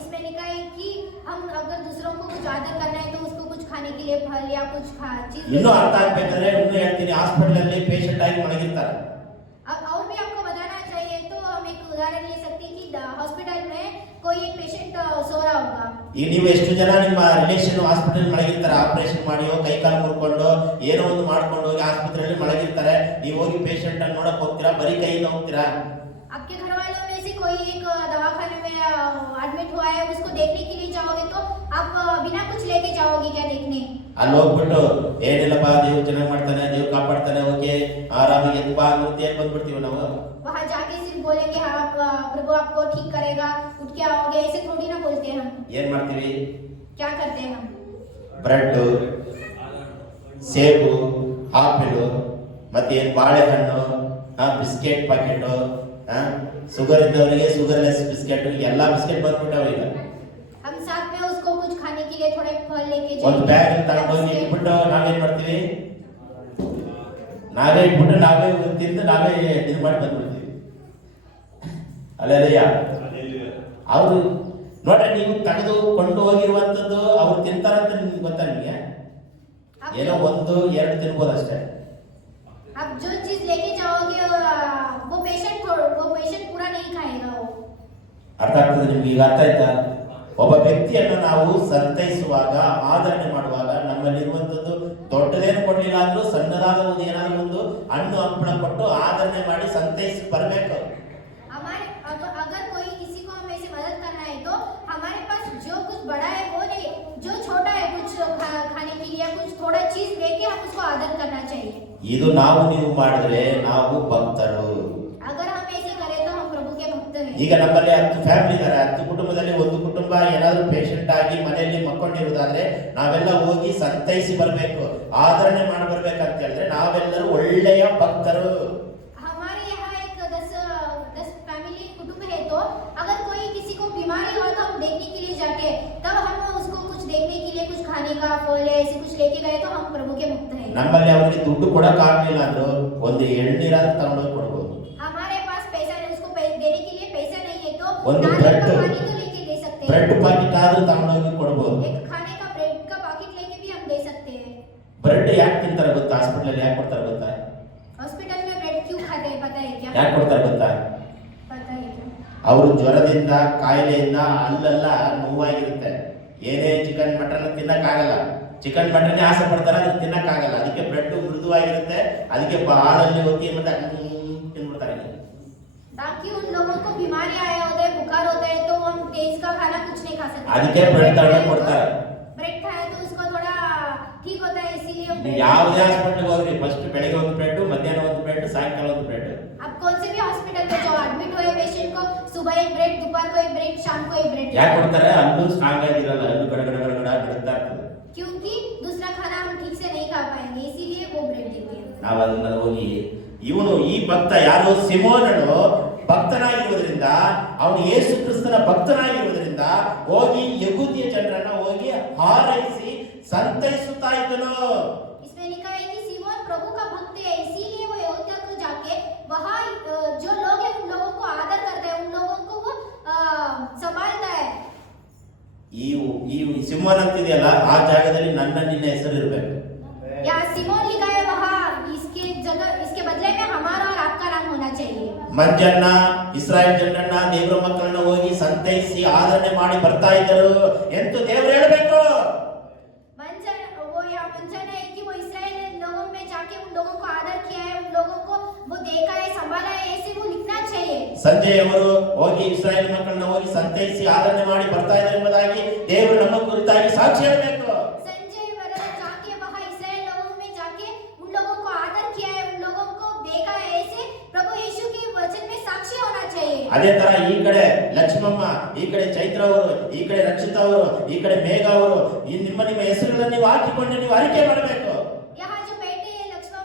इसमें लिखा है कि हम अगर दूसरों को कुछ आदर करना है तो उसको कुछ खाने के लिए फल या कुछ चीज। ಇನ್ನೂ ಅರ್ಥ ಆಗ್ಬೇಕಂದ್ರೆ ಇನ್ನೂ ಹೇಳ್ತೀನಿ, ಹಾಸ್ಪಿಟಲ್ ಅಲ್ಲಿ ಪೇಷಂಟ್ ಆಗಿ ಮಲಗಿರ್ತಾರೆ. अब और भी आपको बताना चाहिए तो हम एक उदाहरण ले सकते हैं कि हॉस्पिटल में कोई एक पेशेंट सो रहा होगा। ಈಗ ನೀವು ಎಷ್ಟು ಜನ ನಿಮ್ಮ ರಿಲೇಷನ್ ಹಾಸ್ಪಿಟಲ್ ಮಲಗಿರ್ತಾರೆ, ಆಪರೇಷನ್ ಮಾಡಿಯೋ ಕೈ ಕಾಲು ಮುರ್ಕೊಂಡು ಏನೋ ಒಂದು ಮಾಡ್ಕೊಂಡು ಹೋಗಿ ಆಸ್ಪತ್ರೆಯಲ್ಲಿ ಮಲಗಿರ್ತಾರೆ. ನೀವು ಹೋಗಿ ಪೇಷಂಟ್ ಅನ್ನು ನೋಡಕ್ ಹೋಗ್ತೀರಾ? ಬರೀ ಕೈಯಿಂದ ಹೋಗ್ತೀರಾ? आपके घर वालों में से कोई एक दवाखाने में एडमिट हुआ है, उसको देखने के लिए जाओगे तो आप बिना कुछ लेके जाओगे क्या देखने? ಅಲ್ಲಿ ಹೋಗ್ಬಿಟ್ಟು ಏನಿಲ್ಲಪ್ಪ, ದೇವ್ರು ಚೆನ್ನಾಗಿ ಮಾಡ್ತಾನೆ, ದೇವ್ರು ಕಾಪಾಡ್ತಾನೆ, ಓಕೆ ಆರಾಮಾಗಿ ಎದ್ದು ಬಾ ಅಂತ ಬಂದ್ಬಿಡ್ತೀವಿ ನಾವು. वहाँ जाके सिर्फ बोलेंगे हाँ प्रभु आपको ठीक करेगा, उठ के आओगे, ऐसे थोड़ी ना बोलते हैं हम। ಏನ್ ಮಾಡ್ತೀವಿ? क्या करते हैं हम? ಬ್ರೆಡ್, ಸೇಬು, ಆಪಲ್, ಮತ್ತೇನ್ ಬಾಳೆಹಣ್ಣು, ಬಿಸ್ಕೆಟ್ ಪ್ಯಾಕೆಟ್, ಶುಗರ್ ಇದ್ದವರಿಗೆ ಶುಗರ್ಲೆಸ್ ಬಿಸ್ಕೆಟ್, ಎಲ್ಲಾ ಬಿಸ್ಕೆಟ್ ಬಂದ್ಬಿಟ್ಟಾವ ಈಗ. हम साथ में उसको कुछ खाने के लिए थोड़े फल लेके ಒಂದು ಬ್ಯಾಗ್ ತಗೊಂಡೋಗಿ ಇಟ್ಬಿಟ್ಟು ನಾವೇನ್ ಮಾಡ್ತೀವಿ? ನಾವೇ ಇಟ್ಬಿಟ್ಟು ನಾವೇ ತಿಂದು ನಾವೇ ಇದು ಮಾಡಿ ಬಂದ್ಬಿಡ್ತೀವಿ. ಅಲ್ಲೇಲೂಯಾ. ಅವರು ನೋಡ್ರಿ, ನೀವು ತೆಗೆದುಕೊಂಡು ಹೋಗಿರುವಂತದ್ದು ಅವ್ರು ತಿಂತಾರಂತ ನಿಮ್ಗೆ ಗೊತ್ತಾ? ನಿಮಗೆ ಏನೋ ಒಂದು ಎರಡು ತಿನ್ಬೋದು ಅಷ್ಟೇ. आप जो चीज लेके जाओगे वो पेशेंट पूरा नहीं खाएगा वो। ಅರ್ಥ ಆಗ್ತದೆ ನಿಮ್ಗೆ? ಈಗ ಅರ್ಥ ಆಯ್ತಾ? ಒಬ್ಬ ವ್ಯಕ್ತಿಯನ್ನು ನಾವು ಸಂತೈಸುವಾಗ, ಆದರಣೆ ಮಾಡುವಾಗ ನಮ್ಮಲ್ಲಿರುವಂತದ್ದು ದೊಡ್ಡದೇನು ಕೊಡ್ಲಿಲ್ಲ ಅಂದ್ರೂ ಸಣ್ಣದಾದ ಒಂದು ಏನಾದ್ರು ಒಂದು ಹಣ್ಣು ಹಂಪಳ ಕೊಟ್ಟು ಆದರಣೆ ಮಾಡಿ ಸಂತೈಸಿ ಬರ್ಬೇಕು. हमारे अगर कोई किसी को हमें से मदद करना है तो हमारे पास जो कुछ बड़ा है वो नहीं, जो छोटा है कुछ खाने के लिए कुछ थोड़ा चीज देके हम उसको आदर करना चाहिए। ಇದು ನಾವು ನೀವು ಮಾಡಿದ್ರೆ ನಾವು ಭಕ್ತರು. अगर हम ऐसे करें तो हम प्रभु के भक्त हैं। ಈಗ ನಮ್ಮಲ್ಲಿ 10 ಫ್ಯಾಮಿಲಿ ಇದ್ದಾರೆ. 10 ಕುಟುಂಬದಲ್ಲಿ ಒಂದು ಕುಟುಂಬ ಏನಾದ್ರು ಪೇಷಂಟ್ ಆಗಿ ಮನೆಯಲ್ಲಿ ಮಕ್ಕೊಂಡಿರುವುದಾದ್ರೆ ನಾವೆಲ್ಲ ಹೋಗಿ ಸಂತೈಸಿ ಬರ್ಬೇಕು, ಆದರಣೆ ಮಾಡಿ ಬರ್ಬೇಕಂತ ಹೇಳಿದ್ರೆ ನಾವೆಲ್ಲರೂ ಒಳ್ಳೆಯ ಭಕ್ತರು. हमारे यहाँ एक 10 फैमिली कुटुंब है तो अगर कोई किसी को बीमारी हो तो हम देखने के लिए जाते हैं, तब हम उसको कुछ देखने के लिए कुछ खाने का फल या ऐसे कुछ लेके गए तो हम प्रभु के भक्त हैं। ನಮ್ಮಲ್ಲಿ ಅವರಿಗೆ ದುಡ್ಡು ಕೊಡಕ್ ಆಗ್ಲಿಲ್ಲ ಅಂದ್ರು ಒಂದು ಎಳ್ನೀರಾದ್ರೂ ತಗೊಂಡೋಗಿ ಕೊಡ್ಬೋದು. हमारे पास पैसा नहीं, उसको देने के लिए पैसा नहीं है तो ಒಂದು नारियल ब्रेड का पानी तो लेके दे सकते हैं। ಬ್ರೆಡ್ ಪಾಕೆಟ್ ಆದ್ರೂ ತಗೊಂಡೋಗಿ ಕೊಡ್ಬೋದು. एक खाने का ब्रेड का पैकेट लेके भी हम दे सकते हैं। ಬ್ರೆಡ್ ಯಾಕೆ ತಿಂತಾರೆ ಗೊತ್ತಾ? ಹಾಸ್ಪಿಟಲ್ ಯಾಕೆ ಕೊಡ್ತಾರೆ ಗೊತ್ತಾ? हॉस्पिटल में ब्रेड क्यों खाते हैं पता है क्या? ಯಾಕೆ ಕೊಡ್ತಾರೆ ಗೊತ್ತಾ? पता है क्या? ಅವರು ಜ್ವರದಿಂದ ಕಾಯಿಲೆಯಿಂದ ಅಲ್ಲೆಲ್ಲ ನೋವಾಗಿರುತ್ತೆ. ಏನೇ ಚಿಕನ್ ಮಟನ್ ತಿನ್ನಕ್ಕಾಗಲ್ಲ. ಚಿಕನ್ ಮಟನ್ ಆಸೆ ಪಡ್ತಾರೆ, ಅದು ತಿನ್ನಕ್ಕಾಗಲ್ಲ. ಅದಕ್ಕೆ ಬ್ರೆಡ್ ಮೃದುವಾಗಿರುತ್ತೆ, ಅದಕ್ಕೆ ಹಾಲಲ್ಲಿ ಒತ್ತಿ ಮತ್ತೆ ತಿನ್ಬಿಡ್ತಾರೆ. ताकि उन लोगों को बीमारी आया होता है, बुखार होता है तो हम तेज का खाना कुछ नहीं खा सकते। ಅದಕ್ಕೆ ಬ್ರೆಡ್ ತಗೊಂಡು ಕೊಡ್ತಾರೆ. ब्रेड खाए तो उसको थोड़ा ठीक होता है, इसीलिए हम ನೀವು bread ಯಾವುದೇ ಹಾಸ್ಪಿಟಲ್ ಹೋಗ್ರಿ, ಫಸ್ಟ್ ಬೆಳಿಗ್ಗೆ ಒಂದು ಬ್ರೆಡ್, ಮಧ್ಯಾಹ್ನ ಒಂದು ಬ್ರೆಡ್, ಸಾಯಂಕಾಲ ಒಂದು ಬ್ರೆಡ್. आप कौन से भी हॉस्पिटल में जाओ, एडमिट हुए पेशेंट को सुबह एक ब्रेड, दोपहर को एक ब्रेड, शाम को एक ब्रेड। ಯಾಕೆ ಕೊಡ್ತಾರೆ? ಅಲ್ಲೂ ಸ್ಟ್ರಾಂಗ್ ಆಗಿರಲ್ಲ, ಅಲ್ಲೂ ಗಡ ಗಡ ಗಡ ಗಡ ನಡುತ್ತಾ ಇರ್ತದೆ. क्योंकि दूसरा खाना हम ठीक से नहीं खा पाएंगे, इसीलिए वो ब्रेड देते हैं। ನಾವು ಅದನ್ನ ಹೋಗಿ ಇವನು ಈ ಭಕ್ತ ಯಾರು? ಸಿಮೋನನು ಭಕ್ತನಾಗಿರುವುದರಿಂದ, ಅವನು ಯೇಸು ಕ್ರಿಸ್ತನ ಭಕ್ತನಾಗಿರುವುದರಿಂದ ಹೋಗಿ ಯಹೂದಿಯ ಜನರನ್ನ ಹೋಗಿ ಹಾರೈಸಿ ಸಂತೈಸುತ್ತಾ ಇದ್ದನು. इसमें लिखा है कि सीमोन प्रभु का भक्त है, इसीलिए वो यहूदिया को जाके वहाँ जो लोग हैं उन लोगों को आदर करता है, उन लोगों को वो संभालता है। ಈ ಸಿಮೋನ್ ಅಂತಿದೆಯಲ್ಲ, ಆ ಜಾಗದಲ್ಲಿ ನನ್ನ ನಿನ್ನ ಹೆಸರು ಇರಬೇಕು. यहाँ सीमोन लिखा है, वहाँ इसके जगह इसके बदले में हमारा और आपका नाम होना चाहिए। ಮಂಜನ್ನ, ಇಸ್ರಾಯೇಲ್ ಜನರನ್ನ, ದೇವರ ಮಕ್ಕಳನ್ನ ಹೋಗಿ ಸಂತೈಸಿ ಆದರಣೆ ಮಾಡಿ ಬರ್ತಾ ಇದ್ದರು ಎಂದು ದೇವರು ಹೇಳಬೇಕು. मंजन वो यहाँ मंजन है कि वो इस्राएल लोगों में जाके उन लोगों को आदर किया है, उन लोगों को वो देखा है, संभाला है, ऐसे वो लिखना चाहिए। ಸಂಜಯ್ ಅವರು ಹೋಗಿ ಇಸ್ರಾಯೇಲ್ ಮಕ್ಕಳನ್ನ ಹೋಗಿ ಸಂತೈಸಿ ಆದರಣೆ ಮಾಡಿ ಬರ್ತಾ ಇದ್ದಾರೆ ಎಂಬುದಾಗಿ ದೇವರು ನಮ್ಮ ಕುರಿತಾಗಿ ಸಾಕ್ಷಿ ಹೇಳಬೇಕು. संजय वगैरह जाके वहाँ इस्राएल लोगों में जाके उन लोगों को आदर किया है, उन लोगों को देखा है, ऐसे प्रभु यीशु के वचन में साक्षी होना चाहिए। ಅದೇ ತರ ಈ ಕಡೆ ಲಕ್ಷ್ಮಮ್ಮ, ಈ ಕಡೆ ಚೈತ್ರ ಅವರು, ಈ ಕಡೆ ರಕ್ಷಿತಾ ಅವರು, ಈ ಕಡೆ ಮೇಘ ಅವರು, ಈ ನಿಮ್ಮ ಹೆಸರುಗಳನ್ನು ನೀವು ಹಾಕಿಕೊಂಡು ನೀವು ಅರಿಕೆ ಮಾಡಬೇಕು. यहाँ जो बेटे हैं लक्ष्मण,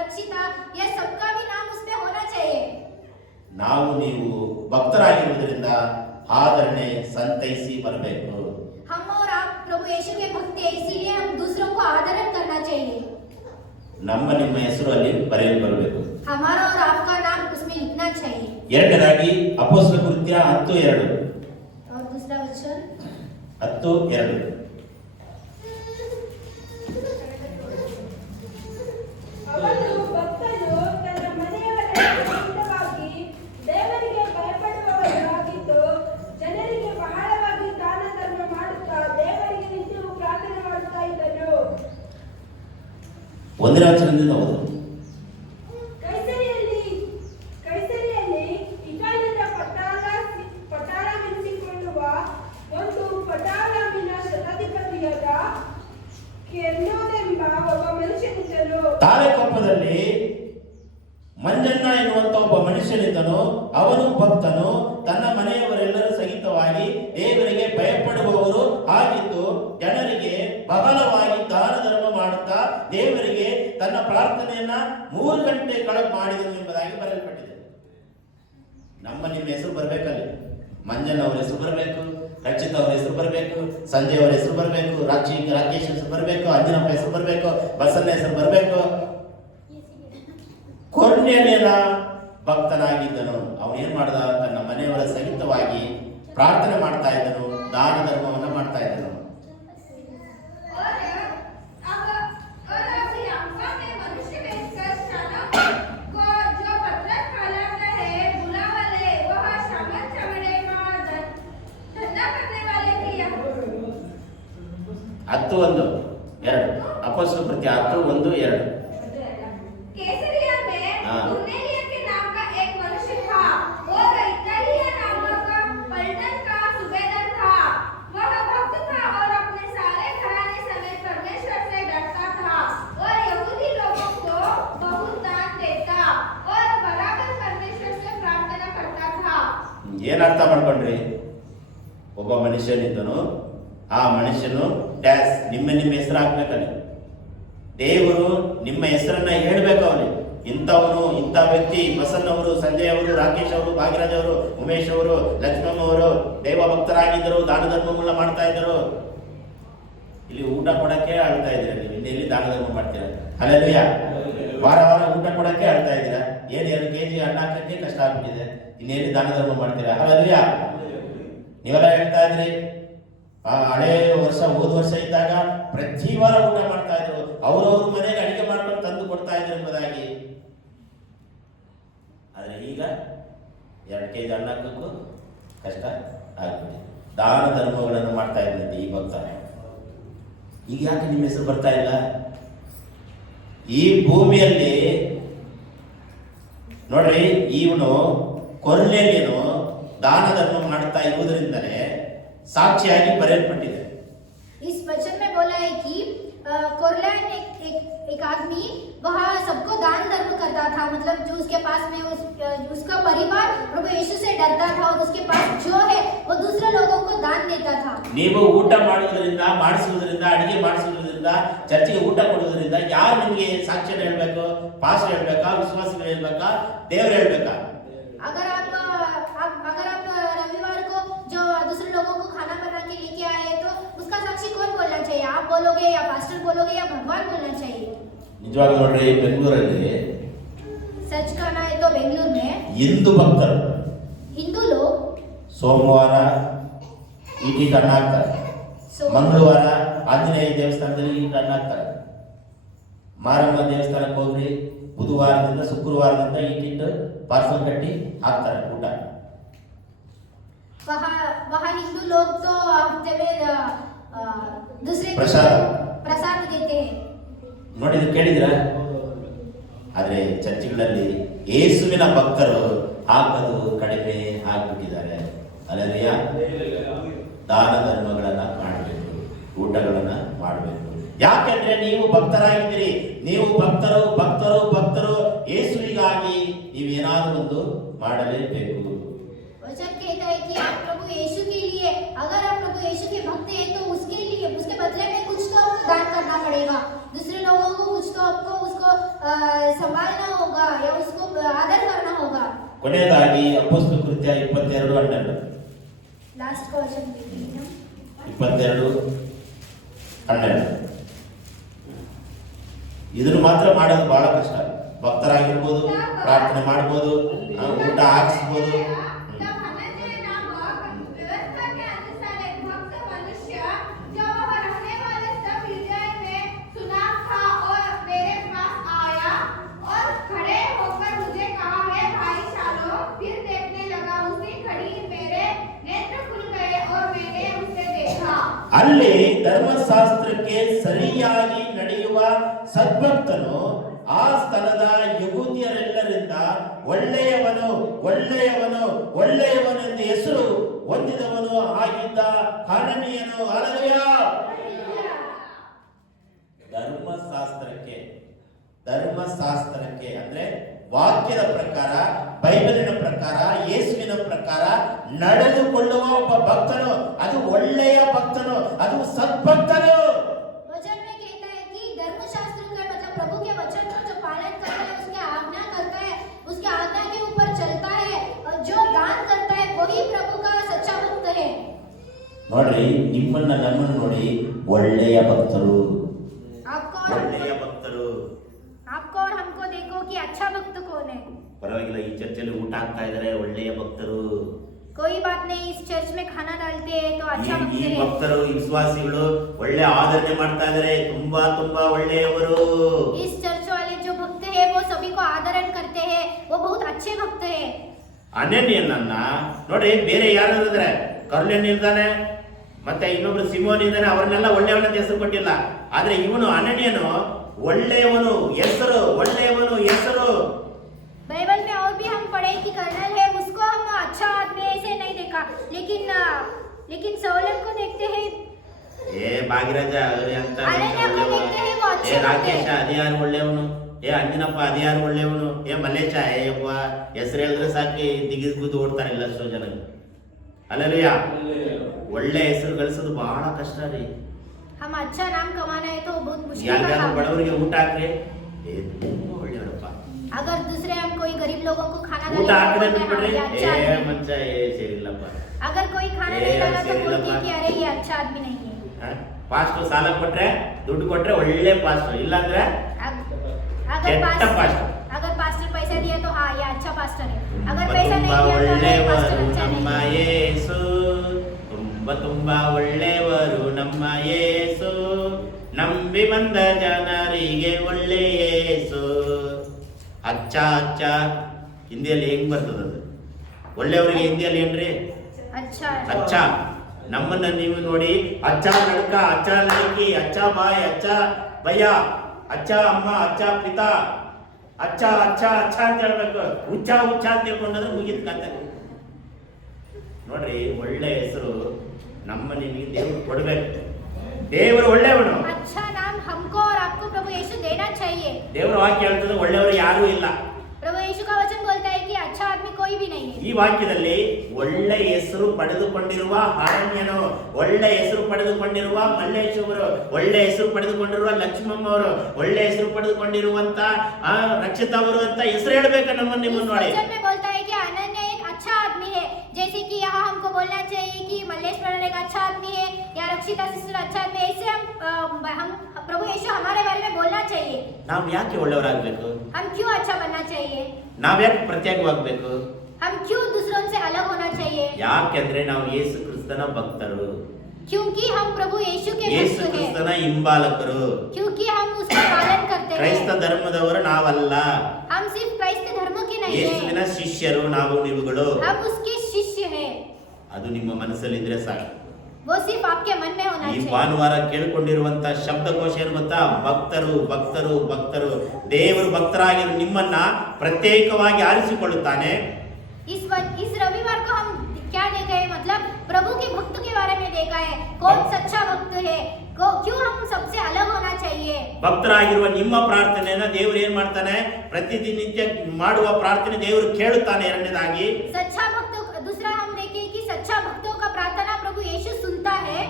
रक्षिता, ये सबका भी नाम उसमें होना चाहिए। ನಾವು ನೀವು ಭಕ್ತರಾಗಿರುವುದರಿಂದ ಆದರಣೆ ಸಂತೈಸಿ ಬರಬೇಕು. हम और आप प्रभु यीशु के भक्त हैं, इसीलिए हम दूसरों को आदरण करना चाहिए। ನಮ್ಮ ನಿಮ್ಮ ಹೆಸರು ಅಲ್ಲಿ ಬರೆಯಲು ಬರಬೇಕು. हमारा और आपका नाम उसमें लिखना चाहिए। ಎರಡನೇದಾಗಿ ಅಪೊಸ್ತಲ ಕೃತ್ಯ 10:2. और दूसरा वचन 10:2. ಅವನು ಭಕ್ತನು ತನ್ನ ಮನೆಯವರ ಹಿತವಾಗಿ ದೇವರಿಗೆ ಭಯಪಡುವವನಾಗಿದ್ದು ಜನರಿಗೆ ಬಹಳವಾಗಿ ದಾನ ಧರ್ಮ ಮಾಡುತ್ತಾ ದೇವರಿಗೆ ನಿಂತು ಪ್ರಾರ್ಥನೆ ಮಾಡುತ್ತಾ ಇದ್ದನು. ಒಂದನೇ ವಚನದಿಂದ ಓದು. ಕೈಸರಿಯಲ್ಲಿ ಇಟಾಲಿಯದ ಪಟಾಳವೆನಿಸಿಕೊಳ್ಳುವ ಒಂದು ಪಟಾಳಮಿನ ಶತಾಧಿಪತಿಯಾದ ಕೆರ್ನೋನೆಂಬ ಒಬ್ಬ ಮನುಷ್ಯನಿದ್ದನು. ತಾಳೆಕೊಪ್ಪದಲ್ಲಿ ಮಂಜಣ್ಣ ಎನ್ನುವಂತ ಒಬ್ಬ ಮನುಷ್ಯನಿದ್ದನು. ಅವನು ಭಕ್ತನು, ತನ್ನ ಮನೆಯವರೆಲ್ಲರೂ ಸಹಿತವಾಗಿ ದೇವರಿಗೆ ಭಯಪಡುವವರು ಆಗಿದ್ದು ಜನರಿಗೆ ಬಹಳವಾಗಿ ದಾನ ಧರ್ಮ ಮಾಡುತ್ತಾ ದೇವರಿಗೆ ತನ್ನ ಪ್ರಾರ್ಥನೆಯನ್ನ 3 ಗಂಟೆ ಕಳೆದು ಮಾಡಿದನು ಎಂಬುದಾಗಿ ಬರೆಯಲ್ಪಟ್ಟಿದೆ. ನಮ್ಮ ನಿಮ್ಮ ಹೆಸರು ಬರಬೇಕಲ್ಲಿ. ಮಂಜಣ್ಣ ಅವರ ಹೆಸರು ಬರಬೇಕು, ರಕ್ಷಿತ್ ಅವರ ಹೆಸರು ಬರಬೇಕು, ಸಂಜಯ್ ಅವರ ಹೆಸರು ಬರಬೇಕು, ರಾಕೇಶ್ ಹೆಸರು ಬರಬೇಕು, ಅಂಜನಪ್ಪ ಹೆಸರು ಬರಬೇಕು, ಬಸನ್ನ ಹೆಸರು ಬರಬೇಕು. ಕೊರ್ನೇಲಿಯನ ಭಕ್ತನಾಗಿದ್ದನು. ಅವನು ಏನ್ ಮಾಡ್ದ? ತನ್ನ ಮನೆಯವರ ಸಹಿತವಾಗಿ ಪ್ರಾರ್ಥನೆ ಮಾಡ್ತಾ ಇದ್ದನು, ದಾನ ಧರ್ಮವನ್ನು ಮಾಡ್ತಾ ಇದ್ದನು. और अपनी आंखों में मनुष्य बेचकर चाणक को जो पत्रक फैलाता है बुलावा ले, वह सामंत चमड़े में धंधा करने वाले की 10:1-2 ಅಪೊಸ್ತಲ ಕೃತ್ಯ 10:1-2. केसरिया में कुर्नेलिया के नाम का एक मनुष्य था और इटालिया नामक पलटन का सूबेदार था। वह भक्त था और अपने सारे घराने समेत परमेश्वर से डरता था और यहूदी लोगों को बहुत दान देता और बराबर परमेश्वर से प्रार्थना करता था। ಏನ್ ಅರ್ಥ ಮಾಡ್ಕೊಂಡ್ರಿ? ಒಬ್ಬ ಮನುಷ್ಯನಿದ್ದನು. ಆ ಮನುಷ್ಯನು ಡ್ಯಾಸ್ ನಿಮ್ಮ ಹೆಸರು ಹಾಕ್ಬೇಕಲ್ಲಿ. ದೇವರು ನಿಮ್ಮ ಹೆಸರನ್ನ ಹೇಳ್ಬೇಕು. ಅವನಿಗೆ ಇಂಥವನು, ಇಂಥ ವ್ಯಕ್ತಿ, ಬಸನ್ ಅವರು, ಸಂಜಯ್ ಅವರು, ರಾಕೇಶ್ ಅವರು, ಭಾಗ್ಯರಾಜ್ ಅವರು, ಉಮೇಶ್ ಅವರು, ಲಕ್ಷ್ಮಮ್ಮ ಅವರು ದೈವ ಭಕ್ತರಾಗಿದ್ದರು, ದಾನ ಧರ್ಮಗಳನ್ನ ಮಾಡ್ತಾ ಇದ್ದರು. ಇಲ್ಲಿ ಊಟ ಕೊಡಕ್ಕೆ ಅಳ್ತಾ ಇದ್ದೀರಾ ನೀವು, ಇನ್ನೆಲ್ಲಿ ದಾನ ಧರ್ಮ ಮಾಡ್ತೀರಾ? ಹಲ್ಲೆಲೂಯಾ. ವಾರ ವಾರ ಊಟ ಕೊಡಕ್ಕೆ ಅಳ್ತಾ ಇದ್ದೀರಾ. ಏನು 2 kg ಅನ್ನ ಹಾಕಕ್ಕೆ ಕಷ್ಟ ಆಗ್ಬಿಟ್ಟಿದೆ, ಇನ್ನೆಲ್ಲಿ ದಾನ ಧರ್ಮ ಮಾಡ್ತೀರಾ? ಹಲ್ಲೆಲೂಯಾ. ನೀವೆಲ್ಲ ಹೇಳ್ತಾ ಇದ್ರಿ ಹಳೆ ವರ್ಷ, ಹೋದ ವರ್ಷ ಇದ್ದಾಗ ಪ್ರತಿ ವಾರ ಊಟ ಮಾಡ್ತಾ ಇದ್ರು, ಅವ್ರವ್ರ ಮನೆಗೆ ಅಡಿಗೆ ಮಾಡ್ಕೊಂಡು ತಂದು ಕೊಡ್ತಾ ಇದ್ರು ಎಂಬುದಾಗಿ. ಆದ್ರೆ ಈಗ 2 kg ಅನ್ನ ಹಾಕಕ್ಕೂ ಕಷ್ಟ ಆಗ್ಬಿಟ್ಟಿದೆ. ದಾನ ಧರ್ಮಗಳನ್ನು ಮಾಡ್ತಾ ಇದ್ದಂತೆ ಈ ಭಕ್ತ. ಈಗ ಯಾಕೆ ನಿಮ್ಮ ಹೆಸರು ಬರ್ತಾ ಇಲ್ಲ? ಈ ಭೂಮಿಯಲ್ಲಿ ನೋಡ್ರಿ, ಇವನು ಕೊರ್ನೇಲಿಯನು ದಾನ ಧರ್ಮ ಮಾಡ್ತಾ ಇರುವುದರಿಂದಲೇ ಸಾಕ್ಷಿಯಾಗಿ ಬರೆಯಲ್ಪಟ್ಟಿದೆ. इस वचन में बोला है कि कोरलाइन एक आदमी वहाँ सबको दान धर्म करता था, मतलब जो उसके पास में उसका परिवार प्रभु यीशु से डरता था और उसके पास जो है वो दूसरे लोगों को दान देता था। ನೀವು ಊಟ ಮಾಡುವುದರಿಂದ, ಮಾಡಿಸುವುದರಿಂದ, ಅಡಿಗೆ ಮಾಡಿಸುವುದರಿಂದ, ಚರ್ಚಿಗೆ ಊಟ ಕೊಡುವುದರಿಂದ ಯಾರು ನಿಮಗೆ ಸಾಕ್ಷ್ಯ ಹೇಳ್ಬೇಕು? ಪಾಸ್ಟರ್ ಹೇಳ್ಬೇಕಾ? ವಿಶ್ವಾಸಿಗಳು ಹೇಳ್ಬೇಕಾ? ದೇವರು ಹೇಳ್ಬೇಕಾ? अगर आप रविवार को जो दूसरे लोगों को खाना बना के लेके आए तो उसका साक्षी कौन बोलना चाहिए? आप बोलोगे या पास्टर बोलोगे या भगवान बोलना चाहिए? ನಿಜವಾಗ್ಲೂ ನೋಡ್ರಿ, ಬೆಂಗಳೂರಲ್ಲಿ सच कहना है तो बेंगलुरु में ಹಿಂದೂ ಭಕ್ತರು हिंदू लोग ಸೋಮವಾರ ಈಟಿಗೆ ಅನ್ನ ಹಾಕ್ತಾರೆ, ಮಂಗಳವಾರ ಆಂಜನೇಯ ದೇವಸ್ಥಾನದಲ್ಲಿ ಈಟಿಗೆ ಅನ್ನ ಹಾಕ್ತಾರೆ, ಮಾರಮ್ಮ ದೇವಸ್ಥಾನಕ್ಕೆ ಹೋಗ್ರಿ ಬುಧವಾರದಿಂದ ಶುಕ್ರವಾರದಿಂದ ಈಟಿಟ್ಟು ಪಾರ್ಸಲ್ ಕಟ್ಟಿ ಹಾಕ್ತಾರೆ ಊಟ. वहाँ हिंदू लोग तो हफ्ते में दूसरे प्रसाद देते हैं। ನೋಡಿದ್ರೆ ಕೇಳಿದ್ರ? ಆದ್ರೆ ಚರ್ಚ್ಗಳಲ್ಲಿ ಯೇಸುವಿನ ಭಕ್ತರು ಹಾಕದು ಕಡಿಮೆ ಆಗ್ಬಿಟ್ಟಿದ್ದಾರೆ. ಅಲ್ಲರಿಯ ದಾನ ಧರ್ಮಗಳನ್ನ ಮಾಡಬೇಕು, ಊಟಗಳನ್ನ ಮಾಡಬೇಕು. ಯಾಕೆಂದ್ರೆ ನೀವು ಭಕ್ತರಾಗಿದ್ದೀರಿ. ನೀವು ಭಕ್ತರು ಭಕ್ತರು ಭಕ್ತರು ಯೇಸುವಿಗಾಗಿ ನೀವೇನಾದ್ರೂ ಒಂದು ಮಾಡಲೇಬೇಕು. वचन कहता है कि आप प्रभु यीशु के लिए, अगर आप प्रभु यीशु के भक्त हैं तो उसके लिए, उसके बदले में कुछ तो आपको दान करना पड़ेगा. दूसरे लोगों को कुछ तो आपको उसको संभालना होगा या उसको आदर करना होगा. ಕೊನೆಯದಾಗಿ ಅಪೊಸ್ತಲ ಕೃತ್ಯ 22:12. लास्ट का वचन देखिए 22:12. ಇದನ್ನು ಮಾತ್ರ ಮಾಡೋದು ಬಹಳ ಕಷ್ಟ. ಭಕ್ತರಾಗಿರ್ಬೋದು, ಪ್ರಾರ್ಥನೆ ಮಾಡ್ಬೋದು, ಊಟ ಹಾಕಿಸ್ಬೋದು. तब धनंजय नामक व्यवस्था के अनुसार एक भक्त मनुष्य जो वह रहने वाले सब हृदय में सुना था और मेरे पास आया और खड़े होकर मुझे कहा, हे भाई शालो. फिर देखने लगा, उसी घड़ी मेरे नेत्र खुल गए और मैंने उसे देखा. ಅಲ್ಲಿ ಧರ್ಮಶಾಸ್ತ್ರಕ್ಕೆ ಸರಿಯಾಗಿ ನಡೆಯುವ ಸದ್ಭಕ್ತನು ಆ ಸ್ಥಳದ ಯಹೂದ್ಯರೆಲ್ಲರಿಂದ ಒಳ್ಳೆಯವನು ಒಳ್ಳೆಯವನು ಒಳ್ಳೆಯವನು ಎಂದು ಹೆಸರು ಹೊಂದಿದವನು ಆಗಿದ್ದ ಹನನೀಯನು. ಹಲ್ಲೆಲೂಯಾ. ಧರ್ಮಶಾಸ್ತ್ರಕ್ಕೆ ಅಂದ್ರೆ ವಾಕ್ಯದ ಪ್ರಕಾರ, ಬೈಬಲಿನ ಪ್ರಕಾರ, ಯೇಸುವಿನ ಪ್ರಕಾರ ನಡೆದುಕೊಳ್ಳುವ ಒಬ್ಬ ಭಕ್ತನು, ಅದು ಒಳ್ಳೆಯ ಭಕ್ತನು, ಅದು ಸದ್ಭಕ್ತನು. वचन में कहता है कि धर्मशास्त्र का मतलब प्रभु के वचन का जो पालन करता है, उसके आज्ञा करता है, उसके आज्ञा के ऊपर चलता है और जो दान करता है वही प्रभु का सच्चा भक्त है. ನೋಡ್ರಿ, ನಿಮ್ಮನ್ನ ನಮ್ಮನ್ನು ನೋಡಿ ಒಳ್ಳೆಯ ಭಕ್ತರು, ಒಳ್ಳೆಯ ಭಕ್ತರು. आपको और हमको देखो कि अच्छा भक्त कौन है. ಪರವಾಗಿಲ್ಲ, ಈ ಚರ್ಚಲ್ಲಿ ಊಟ ಆಗ್ತಾ ಇದಾರೆ, ಒಳ್ಳೆಯ ಭಕ್ತರು. कोई बात नहीं, इस चर्च में खाना डालते हैं तो अच्छा भक्त ಈ है. ಭಕ್ತರು, ಈ ವಿಶ್ವಾಸಿಗಳು ಒಳ್ಳೆ ಆದರಣೆ ಮಾಡ್ತಾ ಇದಾರೆ, ತುಂಬಾ ತುಂಬಾ ಒಳ್ಳೆಯವರು. इस चर्च वाले जो भक्त है वो सभी को आदरण करते हैं, वो बहुत अच्छे भक्त है. ಅನನ್ಯನನ್ನ ನೋಡಿ, ಬೇರೆ ಯಾರು ಇದ್ದಾರೆ? ಕರ್ಲೆನ್ ಇದ್ದಾನೆ, ಮತ್ತೆ ಇನ್ನೊಬ್ರು ಸಿಮೋನ್ ಇದ್ದಾನೆ, ಅವ್ರನ್ನೆಲ್ಲ ಒಳ್ಳೆಯವನ ಹೆಸರು ಕೊಟ್ಟಿಲ್ಲ. ಆದ್ರೆ ಇವನು ಅನನ್ಯನು ಒಳ್ಳೆಯವನು ಹೆಸರು, ಒಳ್ಳೆಯವನು ಹೆಸರು. बाइबल में और भी हम पढ़े कि कर्नल है, उसको हम अच्छा आदमी ऐसे नहीं देखा, लेकिन सौलन को देखते हैं. ಏ ಭಾಗಿರಾಜ ಅಂತ ಅನನ್ಯ को देखते हैं वो अच्छे ಏ भक्त ರಾಕೇಶ है. ಅದಿಯಾರು ಒಳ್ಳೆಯವನು, ಏ ಅಂಜನಪ್ಪ ಅದಿಯಾರು ಒಳ್ಳೆಯವನು, ಏ ಮಲ್ಲೇಶ ಏಯಪ್ಪ ಹೆಸರು ಹೇಳಿದ್ರೆ ಸಾಕಿ ದಿಗಿದ್ ಗುದ್ದು ಓಡ್ತಾರೆ ಎಲ್ಲ ಎಷ್ಟೋ ಜನ. ಅಲ್ಲರಿಯ ಒಳ್ಳೆ ಹೆಸರು ಗಳಿಸೋದು ಬಹಳ ಕಷ್ಟ ರೀ. हम अच्छा नाम कमाना है तो बहुत मुश्किल का ಯಾರಿಗಾದ್ರೂ काम है. ಬಡವರಿಗೆ ಊಟ ಹಾಕ್ರಿ, ಏ ತುಂಬಾ ಒಳ್ಳೆಯವರಪ್ಪ. अगर दूसरे हम कोई गरीब लोगों को खाना ಊಟ ಹಾಕಿದ್ರೆ डालेंगे तो ಬಿಟ್ಬಿಡ್ರಿ, बोलते हैं, हाँ, ये ಏ अच्छा आदमी. ಮಂಚ ಏ ಸೇರಿಲ್ಲಪ್ಪ. अगर कोई खाना ये नहीं डाला तो अच्छे बोलते हैं लम्बा। कि अरे ये अच्छा आदमी नहीं है. ಪಾಸ್ಟ್ ಸಾಲ ಕೊಟ್ರೆ, ದುಡ್ಡು ಕೊಟ್ರೆ ಒಳ್ಳೆ ಪಾಸ್ಟ್, ಇಲ್ಲಾಂದ್ರೆ अगर ಕೆಟ್ಟ ಪಾಸ್ಟ್. अगर पास्टर पैसा दिया तो हाँ ये अच्छा पास्टर है, अगर पैसा नहीं ತುಂಬಾ दिया तो ये पास्टर ಒಳ್ಳೆಯವರು अच्छा ನಮ್ಮ नहीं है. ಯೇಸು, ತುಂಬಾ ಒಳ್ಳೆಯವರು ನಮ್ಮ ಯೇಸು, ನಂಬಿ ಬಂದ ಜನರಿಗೆ ಒಳ್ಳೆ ಯೇಸು. ಅಚ್ಚ ಅಚ್ಚ ಹಿಂದಿಯಲ್ಲಿ ಹೆಂಗ್ ಬರ್ತದದು? ಒಳ್ಳೆಯವರಿಗೆ ಹಿಂದಿಯಲ್ಲಿ ಏನ್ರಿ? अच्छा है. ಅಚ್ಚ. ನಮ್ಮನ್ನ ನೀವು ನೋಡಿ, ಅಚ್ಚ ನಡ್ಕ, ಅಚ್ಚ ಲड़की, ಅಚ್ಚ ಬಾಯ್, ಅಚ್ಚ ಭಯ್ಯ, ಅಚ್ಚ ಅಮ್ಮ, ಅಚ್ಚ ಪಿತಾ, ಅಚ್ಚ ಅಚ್ಚ ಅಚ್ಚ ಅಂತ ಹೇಳ್ಬೇಕು. ಹುಚ್ಚ ಹುಚ್ಚ ಅಂತ ತಿಳ್ಕೊಂಡ್ರೆ ಮುಗಿದ ಕತೆ. ನೋಡ್ರಿ, ಒಳ್ಳೆ ಹೆಸರು ನಮ್ಮ ನಿಮಗೆ ದೇವ್ರು ಕೊಡ್ಬೇಕು. ದೇವರು ಒಳ್ಳೆಯವನು. अच्छा नाम हमको और आपको प्रभु यीशु देना चाहिए. ದೇವರ ವಾಕ್ಯ ಹೇಳ್ತದೆ ಒಳ್ಳೆಯವರು ಯಾರೂ ಇಲ್ಲ. प्रभु यीशु का वचन बोलता है कि अच्छा आदमी कोई भी नहीं है. ಈ ವಾಕ್ಯದಲ್ಲಿ ಒಳ್ಳೆ ಹೆಸರು ಪಡೆದುಕೊಂಡಿರುವ ಅರಣ್ಯನು, ಒಳ್ಳೆ ಹೆಸರು ಪಡೆದುಕೊಂಡಿರುವ ಮಲ್ಲೇಶ್ವರು, ಒಳ್ಳೆ ಹೆಸರು ಪಡೆದುಕೊಂಡಿರುವ ಲಕ್ಷ್ಮಮ್ಮ ಅವರು, ಒಳ್ಳೆ ಹೆಸರು ಪಡೆದುಕೊಂಡಿರುವಂತ ರಕ್ಷಿತ ಅವರು ಅಂತ ಹೆಸರು ಹೇಳ್ಬೇಕು ನಮ್ಮನ್ನು ನಿಮ್ಮನ್ನು ನೋಡಿ. वचन में बोलता है कि अनन्य एक अच्छा आदमी है, जैसे कि यहाँ हमको बोलना चाहिए कि मल्लेश्वर एक अच्छा आदमी है या रक्षिता सिस्टर अच्छा आदमी है. ऐसे हम प्रभु यीशु हमारे बारे में बोलना चाहिए. ನಾವು ಯಾಕೆ ಒಳ್ಳೆಯವರಾಗಬೇಕು? हम क्यों अच्छा बनना चाहिए? ನಾವ್ ಯಾಕೆ ಪ್ರತ್ಯೇಕವಾಗಬೇಕು? हम क्यों दूसरों से अलग होना चाहिए? ಯಾಕೆಂದ್ರೆ ನಾವು ಯೇಸು ಕ್ರಿಸ್ತನ ಭಕ್ತರು, क्योंकि हम प्रभु यीशु के ಯೇಸು भक्त हैं, ಕ್ರಿಸ್ತನ ಹಿಂಬಾಲಕರು. क्योंकि हम उसका पालन करते ಕ್ರೈಸ್ತ हैं. ಧರ್ಮದವರು ನಾವಲ್ಲ, हम सिर्फ क्राइस्ट धर्म के नहीं ಯೇಸುವಿನ हैं, ಶಿಷ್ಯರು ನಾವು ನೀವುಗಳು. हम उसके शिष्य हैं. ಅದು ನಿಮ್ಮ ಮನಸ್ಸಲ್ಲಿದ್ರೆ ಸಾಕು. वो सिर्फ आपके मन में होना ಈ चाहिए। ಭಾನುವಾರ ಕೇಳ್ಕೊಂಡಿರುವಂತ ಶಬ್ದಕೋಶ ಏನು ಗೊತ್ತಾ? ಭಕ್ತರು ಭಕ್ತರು ಭಕ್ತರು. ದೇವರು ಭಕ್ತರಾಗಿ ನಿಮ್ಮನ್ನ ಪ್ರತ್ಯೇಕವಾಗಿ ಆರಿಸಿಕೊಳ್ಳುತ್ತಾನೆ. इस रविवार को हम क्या देखा है, मतलब प्रभु के भक्त के बारे में देखा है, कौन सच्चा भक्त है, क्यों हम सबसे अलग होना चाहिए। ಭಕ್ತರಾಗಿರುವ ನಿಮ್ಮ ಪ್ರಾರ್ಥನೆಯನ್ನ ದೇವರು ಏನ್ ಮಾಡ್ತಾನೆ? ಪ್ರತಿದಿನಿತ್ಯ ಮಾಡುವ ಪ್ರಾರ್ಥನೆ ದೇವರು ಕೇಳುತ್ತಾನೆ. ಎರಡನೇದಾಗಿ सच्चा भक्त, दूसरा हम देखें कि सच्चा भक्तों का प्रार्थना प्रभु यीशु सुनता है।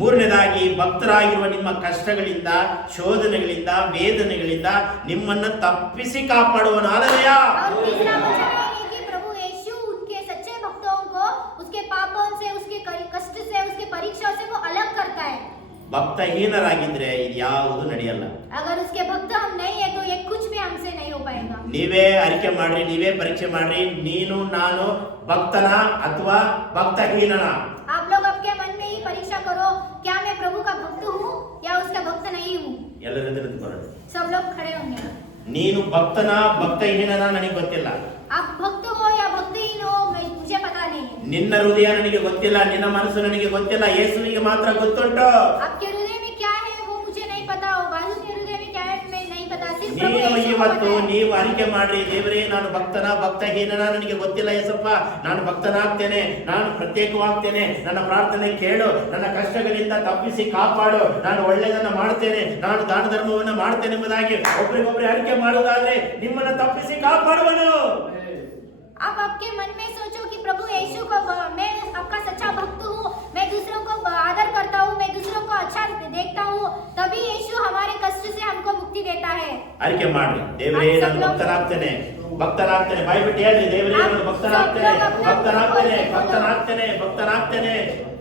ಮೂರನೇದಾಗಿ ಭಕ್ತರಾಗಿರುವ ನಿಮ್ಮ ಕಷ್ಟಗಳಿಂದ, ಶೋಧನೆಗಳಿಂದ, ವೇದನೆಗಳಿಂದ ನಿಮ್ಮನ್ನ ತಪ್ಪಿಸಿ ಕಾಪಾಡುವನು. ಹಾಲೆಲೂಯಾ. और तीसरा वचन है कि प्रभु यीशु उनके सच्चे भक्तों को उसके पापों से, उसके कष्ट से, उसके परीक्षा से वो अलग करता है। ಭಕ್ತಹೀನರಾಗಿದ್ರೆ ಇದು ಯಾವುದು ನಡೆಯಲ್ಲ. अगर उसके भक्त हम नहीं है तो ये कुछ भी हमसे नहीं हो पाएगा। ನೀವೇ ಅರಿಕೆ ಮಾಡ್ರಿ, ನೀವೇ ಪರೀಕ್ಷೆ ಮಾಡ್ರಿ, ನೀನು ನಾನು ಭಕ್ತನ ಅಥವಾ ಭಕ್ತಹೀನನ? आप लोग आपके मन में ही परीक्षा करो, क्या मैं प्रभु का भक्त हूँ या उसका भक्त नहीं हूँ। ಎಲ್ಲರೂ ನಿಂತ್ಕೊಳ್ಳಿ. सब लोग खड़े होंगे। ನೀನು ಭಕ್ತನ ಭಕ್ತಹೀನನ ನನಗೆ ಗೊತ್ತಿಲ್ಲ. आप भक्त हो या भक्तहीन हो मुझे पता नहीं। ನಿನ್ನ ಹೃದಯ ನನಗೆ ಗೊತ್ತಿಲ್ಲ, ನಿನ್ನ ಮನಸ್ಸು ನನಗೆ ಗೊತ್ತಿಲ್ಲ, ಯೇಸುವಿಗೆ ಮಾತ್ರ ಗೊತ್ತುಂಟು. आपके हृदय में क्या है वो मुझे नहीं पता, हो बाजू के हृदय में क्या है मैं नहीं पता, सिर्फ प्रभु ನೀವು यीशु को ಇವತ್ತು पता है। ನೀವು ಅರಿಕೆ ಮಾಡ್ರಿ, ದೇವರೇ ನಾನು ಭಕ್ತನ ಭಕ್ತಹೀನನ ನನಗೆ ಗೊತ್ತಿಲ್ಲ ಯೇಸಪ್ಪ, ನಾನು ಭಕ್ತನಾಗ್ತೇನೆ, ನಾನು ಪ್ರತ್ಯೇಕವಾಗ್ತೇನೆ, ನನ್ನ ಪ್ರಾರ್ಥನೆ ಕೇಳು, ನನ್ನ ಕಷ್ಟಗಳಿಂದ ತಪ್ಪಿಸಿ ಕಾಪಾಡು, ನಾನು ಒಳ್ಳೆಯದನ್ನ ಮಾಡ್ತೇನೆ, ನಾನು ದಾನ ಧರ್ಮವನ್ನು ಮಾಡ್ತೇನೆ ಎಂಬುದಾಗಿ ಒಬ್ಬರಿಗೊಬ್ಬರು ಅರಿಕೆ ಮಾಡುವುದಾದ್ರೆ ನಿಮ್ಮನ್ನ ತಪ್ಪಿಸಿ ಕಾಪಾಡುವನು. आप आपके मन में सोचो कि प्रभु यीशु को मैं आपका सच्चा भक्त हूँ, मैं दूसरों को आदर करता हूँ, मैं दूसरों को अच्छा देखता हूँ, तभी यीशु हमारे कष्ट से हमको मुक्ति देता है। ಅರಿಕೆ ಮಾಡ್ರಿ, ದೇವರೇ ನಾನು ಭಕ್ತನಾಗ್ತೇನೆ, ಭಕ್ತನಾಗ್ತೇನೆ, ಬಾಯಿ ಬಿಟ್ಟು ಹೇಳ್ರಿ, ದೇವರೇ ನಾನು ಭಕ್ತನಾಗ್ತೇನೆ, ಭಕ್ತನಾಗ್ತೇನೆ, ಭಕ್ತನಾಗ್ತೇನೆ, ಭಕ್ತನಾಗ್ತೇನೆ.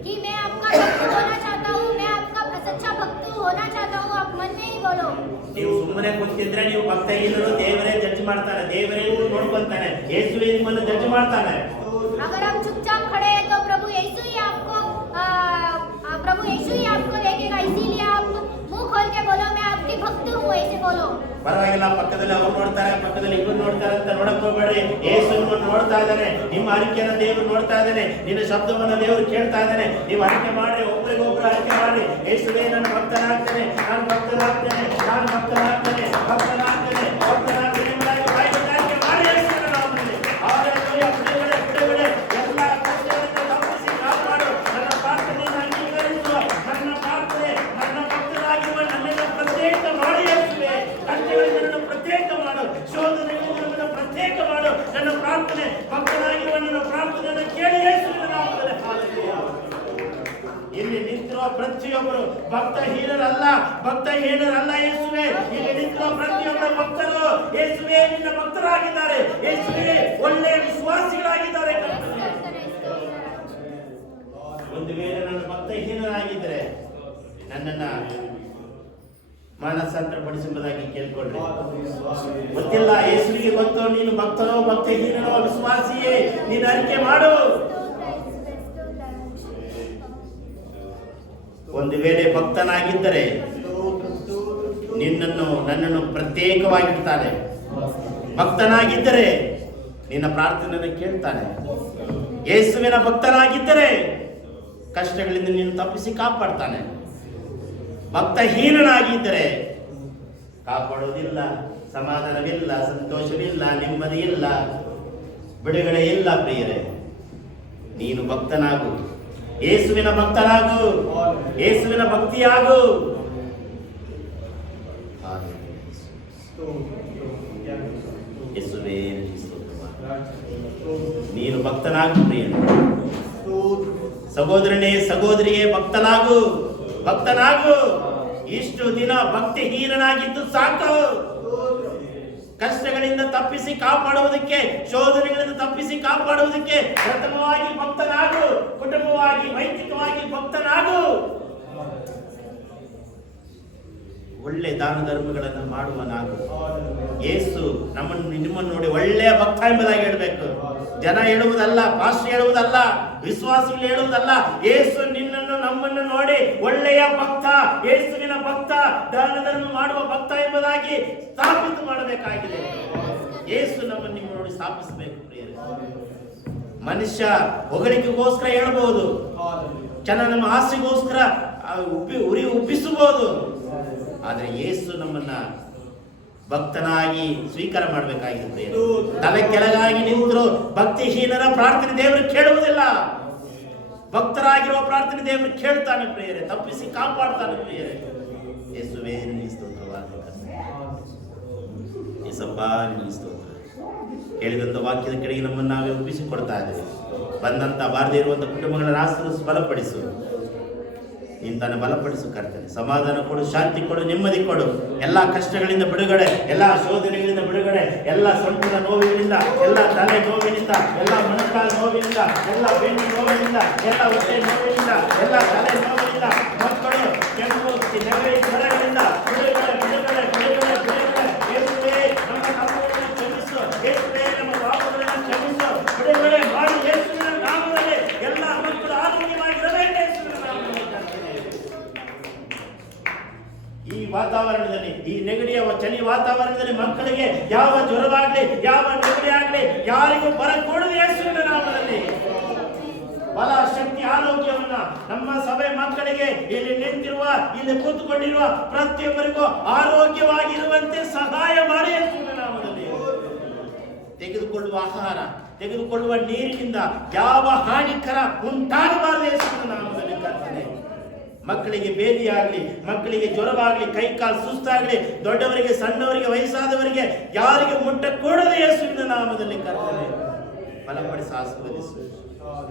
कि मैं आपका भक्त होना चाहता हूँ, मैं आपका सच्चा भक्त होना चाहता हूँ, आप मन में ही बोलो। ನೀವು ಸುಮ್ಮನೆ ಕೂತಿದ್ರೆ ನೀವು ಭಕ್ತಹೀನರು, ದೇವರೇ ಜಡ್ಜ್ ಮಾಡ್ತಾನೆ, ದೇವರೇ ನೋಡ್ಕೊಂತಾನೆ, ಯೇಸುವೇ ನಿಮ್ಮನ್ನು ಜಡ್ಜ್ ಮಾಡ್ತಾನೆ. अगर आप चुपचाप खड़े हैं तो प्रभु यीशु ही आपको देखेगा, इसीलिए आप मुंह खोल के बोलो मैं आपकी भक्त हूँ, ऐसे बोलो। ಪರವಾಗಿಲ್ಲ, ಪಕ್ಕದಲ್ಲಿ ಅವ್ರು ನೋಡ್ತಾರೆ, ಪಕ್ಕದಲ್ಲಿ ಇವ್ರು ನೋಡ್ತಾರೆ ಅಂತ ನೋಡಕ್ ಹೋಗ್ಬೇಡ್ರಿ. ಯೇಸು ನಿಮ್ಮನ್ನು ನೋಡ್ತಾ ಇದ್ದಾನೆ, ನಿಮ್ಮ ಅರಿಕೆಯನ್ನು ದೇವರು ನೋಡ್ತಾ ಇದ್ದಾನೆ, ನಿನ್ನ ಶಬ್ದವನ್ನು ದೇವರು ಕೇಳ್ತಾ ಇದ್ದಾನೆ. ನೀವು ಅರಿಕೆ ಮಾಡ್ರಿ, ಒಬ್ಬರಿಗೊಬ್ರು ಅರಿಕೆ ಮಾಡ್ರಿ, ಯೇಸುವೇ ನನ್ನ ಭಕ್ತನಾಗ್ತೇನೆ, ನಾನು ಭಕ್ತನಾಗ್ತೇನೆ, ನಾನು ಭಕ್ತನಾಗ್ತೇನೆ, ಭಕ್ತನಾಗ್ತೇನೆ, ಭಕ್ತನಾಗ್ತೇನೆ ಎಂಬುದಾಗಿ ಬಾಯಿ ಬಿಟ್ಟು ಅರಿಕೆ ಮಾಡಿ ಯೇಸುವಿನ ನಾಮದಲ್ಲಿ. ಹಲ್ಲೆಲೂಯಾ. ಬಿಡುಗಡೆ ಎಲ್ಲ ಕಷ್ಟಗಳನ್ನು ತಪ್ಪಿಸಿ ಕಾಪಾಡು, ನನ್ನ ಪ್ರಾರ್ಥನೆಯನ್ನು ಅಂಗೀಕರಿಸುವ, ನನ್ನ ಪ್ರಾರ್ಥನೆ ನನ್ನ ಭಕ್ತರಾಗಿರುವ ನನ್ನನ್ನು ಪ್ರತ್ಯೇಕ ಮಾಡಿ ಯೇಸುವೇ. ಕಷ್ಟಗಳಿಂದ ನನ್ನನ್ನು ಪ್ರತ್ಯೇಕ ಮಾಡು, ಶೋಧನೆಗಳಿಂದ ನನ್ನನ್ನು ಪ್ರತ್ಯೇಕ ಮಾಡು. ನನ್ನ ಪ್ರಾರ್ಥನೆ ಭಕ್ತನಾಗಿರುವ ನನ್ನ ಪ್ರಾರ್ಥನೆಯನ್ನು ಕೇಳಿ ಯೇಸುವಿನ ನಾಮದಲ್ಲಿ. ಹಲ್ಲೆಲೂಯಾ. ಇಲ್ಲಿ ನಿಂತಿರುವ ಪ್ರತಿಯೊಬ್ಬರು ಭಕ್ತಹೀನರಲ್ಲ, ಭಕ್ತಹೀನರಲ್ಲ ಯೇಸುವೇ. ಇಲ್ಲಿ ನಿಂತಿರುವ ಪ್ರತಿಯೊಬ್ಬರು ಭಕ್ತರು ಯೇಸುವೇ ನಿನ್ನ ಭಕ್ತರಾಗಿದ್ದಾರೆ, ಯೇಸುವೇ ಒಳ್ಳೆಯ ವಿಶ್ವಾಸಿಗಳಾಗಿದ್ದಾರೆ. ಒಂದು ವೇಳೆ ನಾನು ಭಕ್ತಹೀನರಾಗಿದ್ದರೆ ನನ್ನನ್ನ ಮಾನಸಾಂತರ ಪಡಿಸುವುದಾಗಿ ಕೇಳ್ಕೊಂಡ್ರೆ ಗೊತ್ತಿಲ್ಲ, ಯೇಸುವಿಗೆ ಗೊತ್ತು ನೀನು ಭಕ್ತನೋ ಭಕ್ತಹೀನನೋ ವಿಶ್ವಾಸಿಯೇ, ನೀನು ಅರಿಕೆ ಮಾಡು. ಒಂದು ವೇಳೆ ಭಕ್ತನಾಗಿದ್ದರೆ ನನ್ನನ್ನು ಪ್ರತ್ಯೇಕವಾಗಿರ್ತಾನೆ. ಭಕ್ತನಾಗಿದ್ದರೆ ನಿನ್ನ ಪ್ರಾರ್ಥನೆಯನ್ನು ಕೇಳ್ತಾನೆ. ಯೇಸುವಿನ ಭಕ್ತನಾಗಿದ್ದರೆ ಕಷ್ಟಗಳಿಂದ ನೀನು ತಪ್ಪಿಸಿ ಕಾಪಾಡ್ತಾನೆ. ಭಕ್ತಹೀನನಾಗಿದ್ದರೆ ಕಾಪಾಡೋದಿಲ್ಲ, ಸಮಾಧಾನವಿಲ್ಲ, ಸಂತೋಷವಿಲ್ಲ, ನೆಮ್ಮದಿ ಇಲ್ಲ, ಬಿಡುಗಡೆ ಇಲ್ಲ. ಪ್ರಿಯರೇ, ನೀನು ಭಕ್ತನಾಗು, ಯೇಸುವಿನ ಭಕ್ತನಾಗು, ಯೇಸುವಿನ ಭಕ್ತಿಯಾಗು. ಯೇಸುವೇ ನೀನು ಭಕ್ತನಾಗು. ಪ್ರಿಯರೇ, ಸಹೋದರನೇ ಸಹೋದರಿಯೇ, ಭಕ್ತನಾಗು, ಭಕ್ತನಾಗು. ಇಷ್ಟು ದಿನ ಭಕ್ತಿಹೀನನಾಗಿದ್ದು ಸಾಕು. ಕಷ್ಟಗಳಿಂದ ತಪ್ಪಿಸಿ ಕಾಪಾಡುವುದಕ್ಕೆ, ಶೋಧನೆಗಳಿಂದ ತಪ್ಪಿಸಿ ಕಾಪಾಡುವುದಕ್ಕೆ ಪ್ರಥಮವಾಗಿ ಭಕ್ತನಾಗು, ಕುಟುಂಬವಾಗಿ ವೈಯಕ್ತಿಕವಾಗಿ ಭಕ್ತನಾಗು. ಒಳ್ಳೆ ದಾನ ಧರ್ಮಗಳನ್ನು ಮಾಡುವನಾಗು. ಯೇಸು ನಿಮ್ಮನ್ನು ನೋಡಿ ಒಳ್ಳೆಯ ಭಕ್ತ ಎಂಬುದಾಗಿ ಹೇಳಬೇಕು. ಜನ ಹೇಳುವುದಲ್ಲ, ಪಾಸ್ಟರ್ ಹೇಳುವುದಲ್ಲ, ವಿಶ್ವಾಸಿಗಳು ಹೇಳುವುದಲ್ಲ. ಯೇಸು ನಿನ್ನನ್ನು ನಮ್ಮನ್ನು ನೋಡಿ ಒಳ್ಳೆಯ ಭಕ್ತ, ಯೇಸುವಿನ ಭಕ್ತ, ದಾನ ಧರ್ಮ ಮಾಡುವ ಭಕ್ತ ಎಂಬುದಾಗಿ ಸ್ಥಾಪಿತ ಮಾಡಬೇಕಾಗಿದೆ. ಯೇಸು ನಮ್ಮನ್ನು ನಿಮ್ಮ ನೋಡಿ ಸ್ಥಾಪಿಸಬೇಕು. ಪ್ರಿಯರೇ, ಮನುಷ್ಯ ಹೊಗಳಿಕೆಗೋಸ್ಕರ ಹೇಳ್ಬಹುದು, ಜನ ನಮ್ಮ ಆಸೆಗೋಸ್ಕರ ಉಬ್ಬಿಸಬಹುದು. ಆದ್ರೆ ಯೇಸು ನಮ್ಮನ್ನ ಭಕ್ತನಾಗಿ ಸ್ವೀಕಾರ ಮಾಡಬೇಕಾಗಿದೆ. ತಲೆ ಕೆಳಗಾಗಿ ನಿಂತರು ಭಕ್ತಿಹೀನರ ಪ್ರಾರ್ಥನೆ ದೇವರು ಕೇಳುವುದಿಲ್ಲ. ಭಕ್ತರಾಗಿರುವ ಪ್ರಾರ್ಥನೆ ದೇವರು ಕೇಳ್ತಾನೆ ಪ್ರಿಯರೇ, ತಪ್ಪಿಸಿ ಕಾಪಾಡ್ತಾನೆ ಪ್ರಿಯರೇ. ಯೇಸುವೇ ನಿನಗೆ ಸ್ತೋತ್ರವಾಗಲಿ, ಯೇಸಪ್ಪ ನಿನಗೆ ಸ್ತೋತ್ರ. ಹೇಳಿದಂತ ವಾಕ್ಯದ ಕಡೆಗೆ ನಮ್ಮನ್ನು ನಾವೇ ಒಪ್ಪಿಸಿಕೊಡ್ತಾ ಇದ್ದೇವೆ. ಬಂದಂತ ಬಾರದೇ ಇರುವಂತ ಕುಟುಂಬಗಳನ್ನು ಆಶೀರ್ವದಿಸಿ ಬಲಪಡಿಸು. ಇಂತಾನೆ ಬಲಪಡಿಸು ಕರ್ತನೆ. ಸಮಾಧಾನ ಕೊಡು, ಶಾಂತಿ ಕೊಡು, ನೆಮ್ಮದಿ ಕೊಡು. ಎಲ್ಲಾ ಕಷ್ಟಗಳಿಂದ ಬಿಡುಗಡೆ, ಎಲ್ಲಾ ಶೋಧನೆಗಳಿಂದ ಬಿಡುಗಡೆ, ಎಲ್ಲ ಸೊಂಟದ ನೋವಿನಿಂದ, ಎಲ್ಲ ತಲೆ ನೋವಿನಿಂದ, ಎಲ್ಲ ಮೊಣಕಾಲು ನೋವಿನಿಂದ, ಎಲ್ಲ ಬೆನ್ನು ನೋವಿನಿಂದ, ಎಲ್ಲ ಹೊಟ್ಟೆ ನೋವಿನಿಂದ, ಎಲ್ಲ ತಲೆ ನೋವಿನಿಂದ, ಮಕ್ಕಳು ಕೆಂಪು ನೆಗಡಿ ಜ್ವರಗಳಿಂದ ಬಿಡುಗಡೆ ಬಿಡುಗಡೆ ಬಿಡುಗಡೆ ಬಿಡುಗಡೆ. ಯೇಸುವೇ ನಮ್ಮ ತಪ್ಪುಗಳನ್ನು ಕ್ಷಮಿಸು, ಯೇಸುವೇ ನಮ್ಮ ಪಾಪಗಳನ್ನು ಕ್ಷಮಿಸು, ಬಿಡುಗಡೆ ಮಾಡಿ ಯೇಸುವಿನ ನಾಮದಲ್ಲಿ ಎಲ್ಲ ಮಕ್ಕಳು ಆರೋಗ್ಯವಾಗಿರಬೇಕು. ಯೇಸುವಿನ ನಾಮದಲ್ಲಿ ಈ ವಾತಾವರಣದಲ್ಲಿ, ಈ ನೆಗಡಿಯ ಚಳಿ ವಾತಾವರಣದಲ್ಲಿ ಮಕ್ಕಳಿಗೆ ಯಾವ ಜ್ವರವಾಗಲಿ, ಯಾವ ನೆಗಡಿ ಆಗಲಿ ಯಾರಿಗೂ ಬರಕೂಡದು. ಯೇಸುವಿನ ನಾಮದಲ್ಲಿ ಬಲ, ಶಕ್ತಿ, ಆರೋಗ್ಯವನ್ನ ನಮ್ಮ ಸಭೆ ಮಕ್ಕಳಿಗೆ, ಇಲ್ಲಿ ನಿಂತಿರುವ, ಇಲ್ಲಿ ಕೂತುಕೊಂಡಿರುವ ಪ್ರತಿಯೊಬ್ಬರಿಗೂ ಆರೋಗ್ಯವಾಗಿರುವಂತೆ ಸಹಾಯ ಮಾಡಿ ಯೇಸುವಿನ ನಾಮದಲ್ಲಿ. ತೆಗೆದುಕೊಳ್ಳುವ ಆಹಾರ, ತೆಗೆದುಕೊಳ್ಳುವ ನೀರಿನಿಂದ ಯಾವ ಹಾನಿಕರ ಉಂಟಾಗಬಾರದು ಯೇಸುವಿನ ನಾಮದಲ್ಲಿ ಕರ್ತನೆ. ಮಕ್ಕಳಿಗೆ ಬೇದಿಯಾಗಲಿ, ಮಕ್ಕಳಿಗೆ ಜ್ವರವಾಗಲಿ, ಕೈಕಾಲು ಸುಸ್ತಾಗಲಿ, ದೊಡ್ಡವರಿಗೆ ಸಣ್ಣವರಿಗೆ ವಯಸ್ಸಾದವರಿಗೆ ಯಾರಿಗೆ ಮುಟ್ಟಕೂಡದು ಯೇಸುವಿನ ನಾಮದಲ್ಲಿ ಕರ್ತನೆ. ಬಲಪಡಿಸಿ ಆಶೀರ್ವದಿಸು.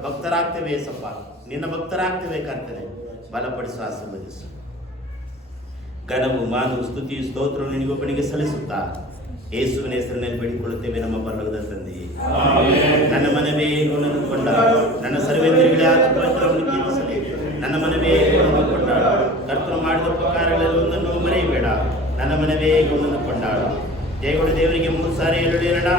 ಭಕ್ತರಾಗ್ತೇವೆ ಯೇಸಪ್ಪ, ನಿನ್ನ ಭಕ್ತರಾಗ್ತೇವೆ ಕರ್ತನೆ. ಬಲಪಡಿಸು, ಆಶೀರ್ವದಿಸು. ಘನವು, ಮಾನವು, ಸ್ತುತಿ, ಸ್ತೋತ್ರ ನಿನಗೊಬ್ಬನಿಗೆ ಸಲ್ಲಿಸುತ್ತಾ ಯೇಸುವಿನ ಹೆಸರಿನಲ್ಲಿ ಬೇಡಿಕೊಳ್ಳುತ್ತೇವೆ ನಮ್ಮ ಪರಲೋಕದ ತಂದೆಯೇ. ನನ್ನ ಮನವೇ ಗುಣವನ್ನು ಕೊಂಡಾಡು, ನನ್ನ ಸರ್ವೇಂದ್ರಿಯಗಳೇ ಪವಿತ್ರವನ್ನು ಕೀರ್ತಿಸಲಿ. ನನ್ನ ಮನವೇ ಗುಣವನ್ನು ಕೊಂಡಾಡು, ಕರ್ತನು ಮಾಡಿದ ಉಪಕಾರಗಳಲ್ಲಿ ಒಂದನ್ನು ಮರೆಯಬೇಡ. ನನ್ನ ಮನವೇ ಗುಣವನ್ನು ಕೊಂಡಾಡು. ಜಯಗಳು ದೇವರಿಗೆ 3 ಸಾರಿ ಹೇಳೋಣ.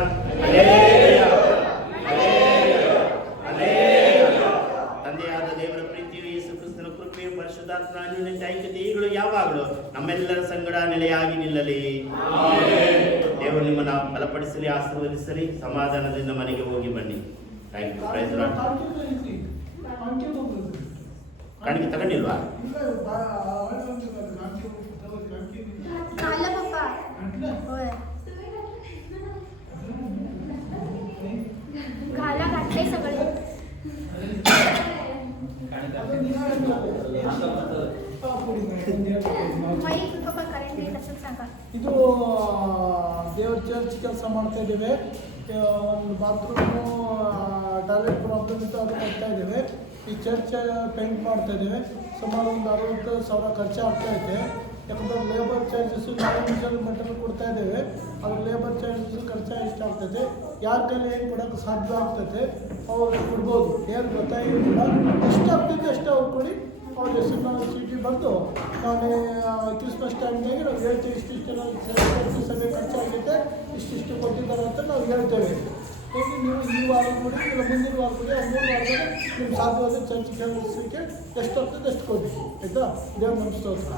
ತಂದೆಯಾದ ದೇವರ ಪ್ರೀತಿಯು, ಯೇಸು ಕ್ರಿಸ್ತನ ಕೃಪೆಯು, ಪರಿಶುದ್ಧಾತ್ಮನ ಅನ್ಯೋನ್ಯ ಐಕ್ಯತೆಗಳು ಯಾವಾಗಲೂ ನಮ್ಮೆಲ್ಲರ ಸಂಗಡ ನೆಲೆಯಾಗಿ ನಿಲ್ಲಲಿ. ದೇವರು ನಿಮ್ಮನ್ನು ಬಲಪಡಿಸಲಿ, ಆಶೀರ್ವದಿಸಲಿ. ಸಮಾಧಾನದಿಂದ ಮನೆಗೆ ಹೋಗಿ ಬನ್ನಿ. Thank you. Praise Lord. ಕಣ್ಣಿಗೆ ತಗೊಂಡಿಲ್ವಾ? घाला घातले सगळे. ಇದು ದೇವ್ರ ಚರ್ಚ್ ಕೆಲಸ ಮಾಡ್ತಾ ಇದ್ದೇವೆ. ಒಂದು ಬಾತ್ರೂಮು, ಟಾಯ್ಲೆಟ್ ಪ್ರಾಬ್ಲಮ್ ಇತ್ತು, ಅದು ಮಾಡ್ತಾ ಇದ್ದೇವೆ. ಈ ಚರ್ಚ್ ಪೇಂಟ್ ಮಾಡ್ತಾ ಇದ್ದೇವೆ. ಸುಮಾರು ಒಂದು 60,000 ಖರ್ಚು ಆಗ್ತಾ ಇದೆ. ಯಾಕಂದರೆ ಲೇಬರ್ ಚಾರ್ಜಸ್ಸು ಮೆಟೀರಿಯಲ್ ಕೊಡ್ತಾ ಇದ್ದೇವೆ. ಅವ್ರ ಲೇಬರ್ ಚಾರ್ಜಸ್ಸು ಖರ್ಚು ಎಷ್ಟಾಗ್ತದೆ, ಯಾರ ಕೈಲಿ ಏನು ಕೊಡೋಕ್ಕೆ ಸಾಧ್ಯ ಆಗ್ತದೆ ಅವ್ರು ಕೊಡ್ಬೋದು. ಏನು ಗೊತ್ತಾಗಿಲ್ಲ, ಎಷ್ಟಾಗ್ತದೆ ಅಷ್ಟು ಅವ್ರು ಕೊಡಿ. ಅವ್ರ ಹೆಸರು ನಾವು ಚೀಟಿ ಬರೆದು ನಾಳೆ ಕ್ರಿಸ್ಮಸ್ ಟೈಮ್ನಾಗೆ ನಾವು ಹೇಳ್ತೇವೆ, ಇಷ್ಟಿಷ್ಟು ಸಭೆ ಖರ್ಚಾಗಿದೆ, ಇಷ್ಟಿಷ್ಟು ಕೊಟ್ಟಿದ್ದಾರೆ ಅಂತ ನಾವು ಹೇಳ್ತೇವೆ. ಹೇಗೆ ನೀವು ಈ ವಾರ ಕೊಡಿ, ಇಲ್ಲ ಮುಂದಿನ ವಾರ ಕೊಡಿ, 3 ವಾರದಲ್ಲಿ ನಿಮ್ಗೆ ಸಾಧ್ಯವಾದ ಚರ್ಚ್ ಕೆಲಸಕ್ಕೆ ಎಷ್ಟು ಆಗ್ತದೆ ಅಷ್ಟು ಕೊಡಿ. ಆಯಿತಾ? ದೇವ್ರ ನಮಸ್ತೋತ್ರ.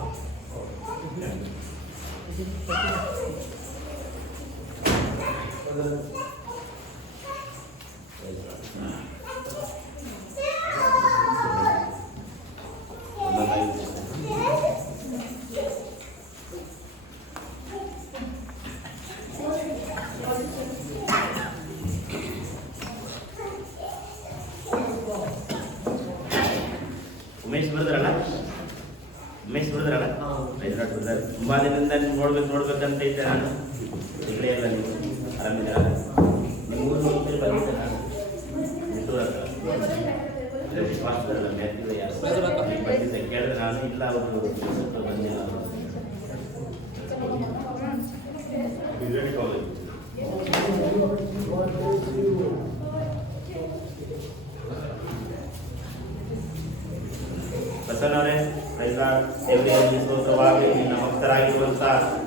ಉಮೇಶ್ ಬರ್ತಾರಲ್ಲ, ತುಂಬಾ ದಿನದಿಂದ ನೋಡ್ಬೇಕಂತ ಇದ್ದೆ ನಾನು. ಇಲ್ಲೇ ಇಲ್ಲ, ನೀವು ಆರಾಮಿದ್ದೀರ? ನಿಮ್ಮ ಊರು ಹೋಗ್ತೀರಿ, ಬಂದಿದ್ದೆ ನಾನು ನಿಟ್ಟೂರ ಬಂದಿದ್ದೆ. ಕೇಳಿದ್ರೆ ನಾನು ಇಲ್ಲ, ಅವರು ಬಂದಿಲ್ಲ. ಬಸವನವರೇ, ದೇವರಿಗೆ ಸ್ತೋತ್ರವಾಗಿ. ನಿನ್ನ ಭಕ್ತರಾಗಿರುವಂತ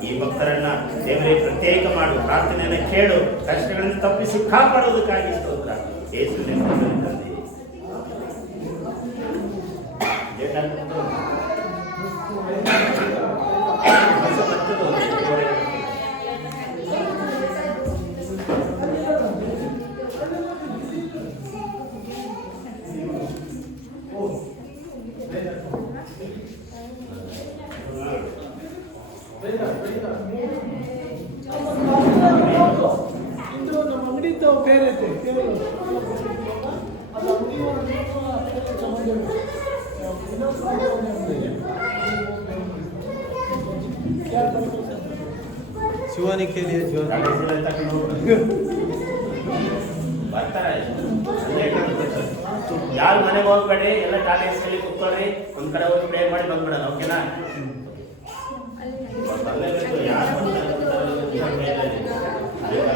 ಈ ಭಕ್ತರನ್ನ ದೇವರೇ ಪ್ರತ್ಯೇಕ ಮಾಡು, ಪ್ರಾರ್ಥನೆಯನ್ನು ಕೇಳು, ಕಷ್ಟಗಳನ್ನು ತಪ್ಪಿಸಿ ಕಾಪಾಡುವುದಕ್ಕಾಗಿ ಸ್ತೋತ್ರ. ಯೇಸುವಿನ ತಂದೆ ಇಂದು ನಮ್ಮ ಅಂಗಡಿದ್ದು ಬೇರೆ ಐತೆ ಅದು ಅಂಗಡಿ ಶಿವಾನಿ के लिए जो ಬರ್ತಾರೆ ಯಾರು ಮನೆಗೆ ಹೋಗ್ಬೇಡಿ, ಎಲ್ಲ ಟಾಟಾ ಎಸ್ಕಲ್ಲಿ ಕೂತ್ಕೊಳ್ಳಿ, ಒಂದ್ ಕಡೆ ಹೋಗಿ ಪ್ರೇಯರ್ ಮಾಡಿ ಬಂದ್ಬಿಡೋಣ, ಓಕೆನಾ? ಬರ್ಲೇಬೇಕು, ಯಾರು ದೇವ್ರ ಪ್ರೇಯರ್ ಮಾಡಿ ದೇವ್ರ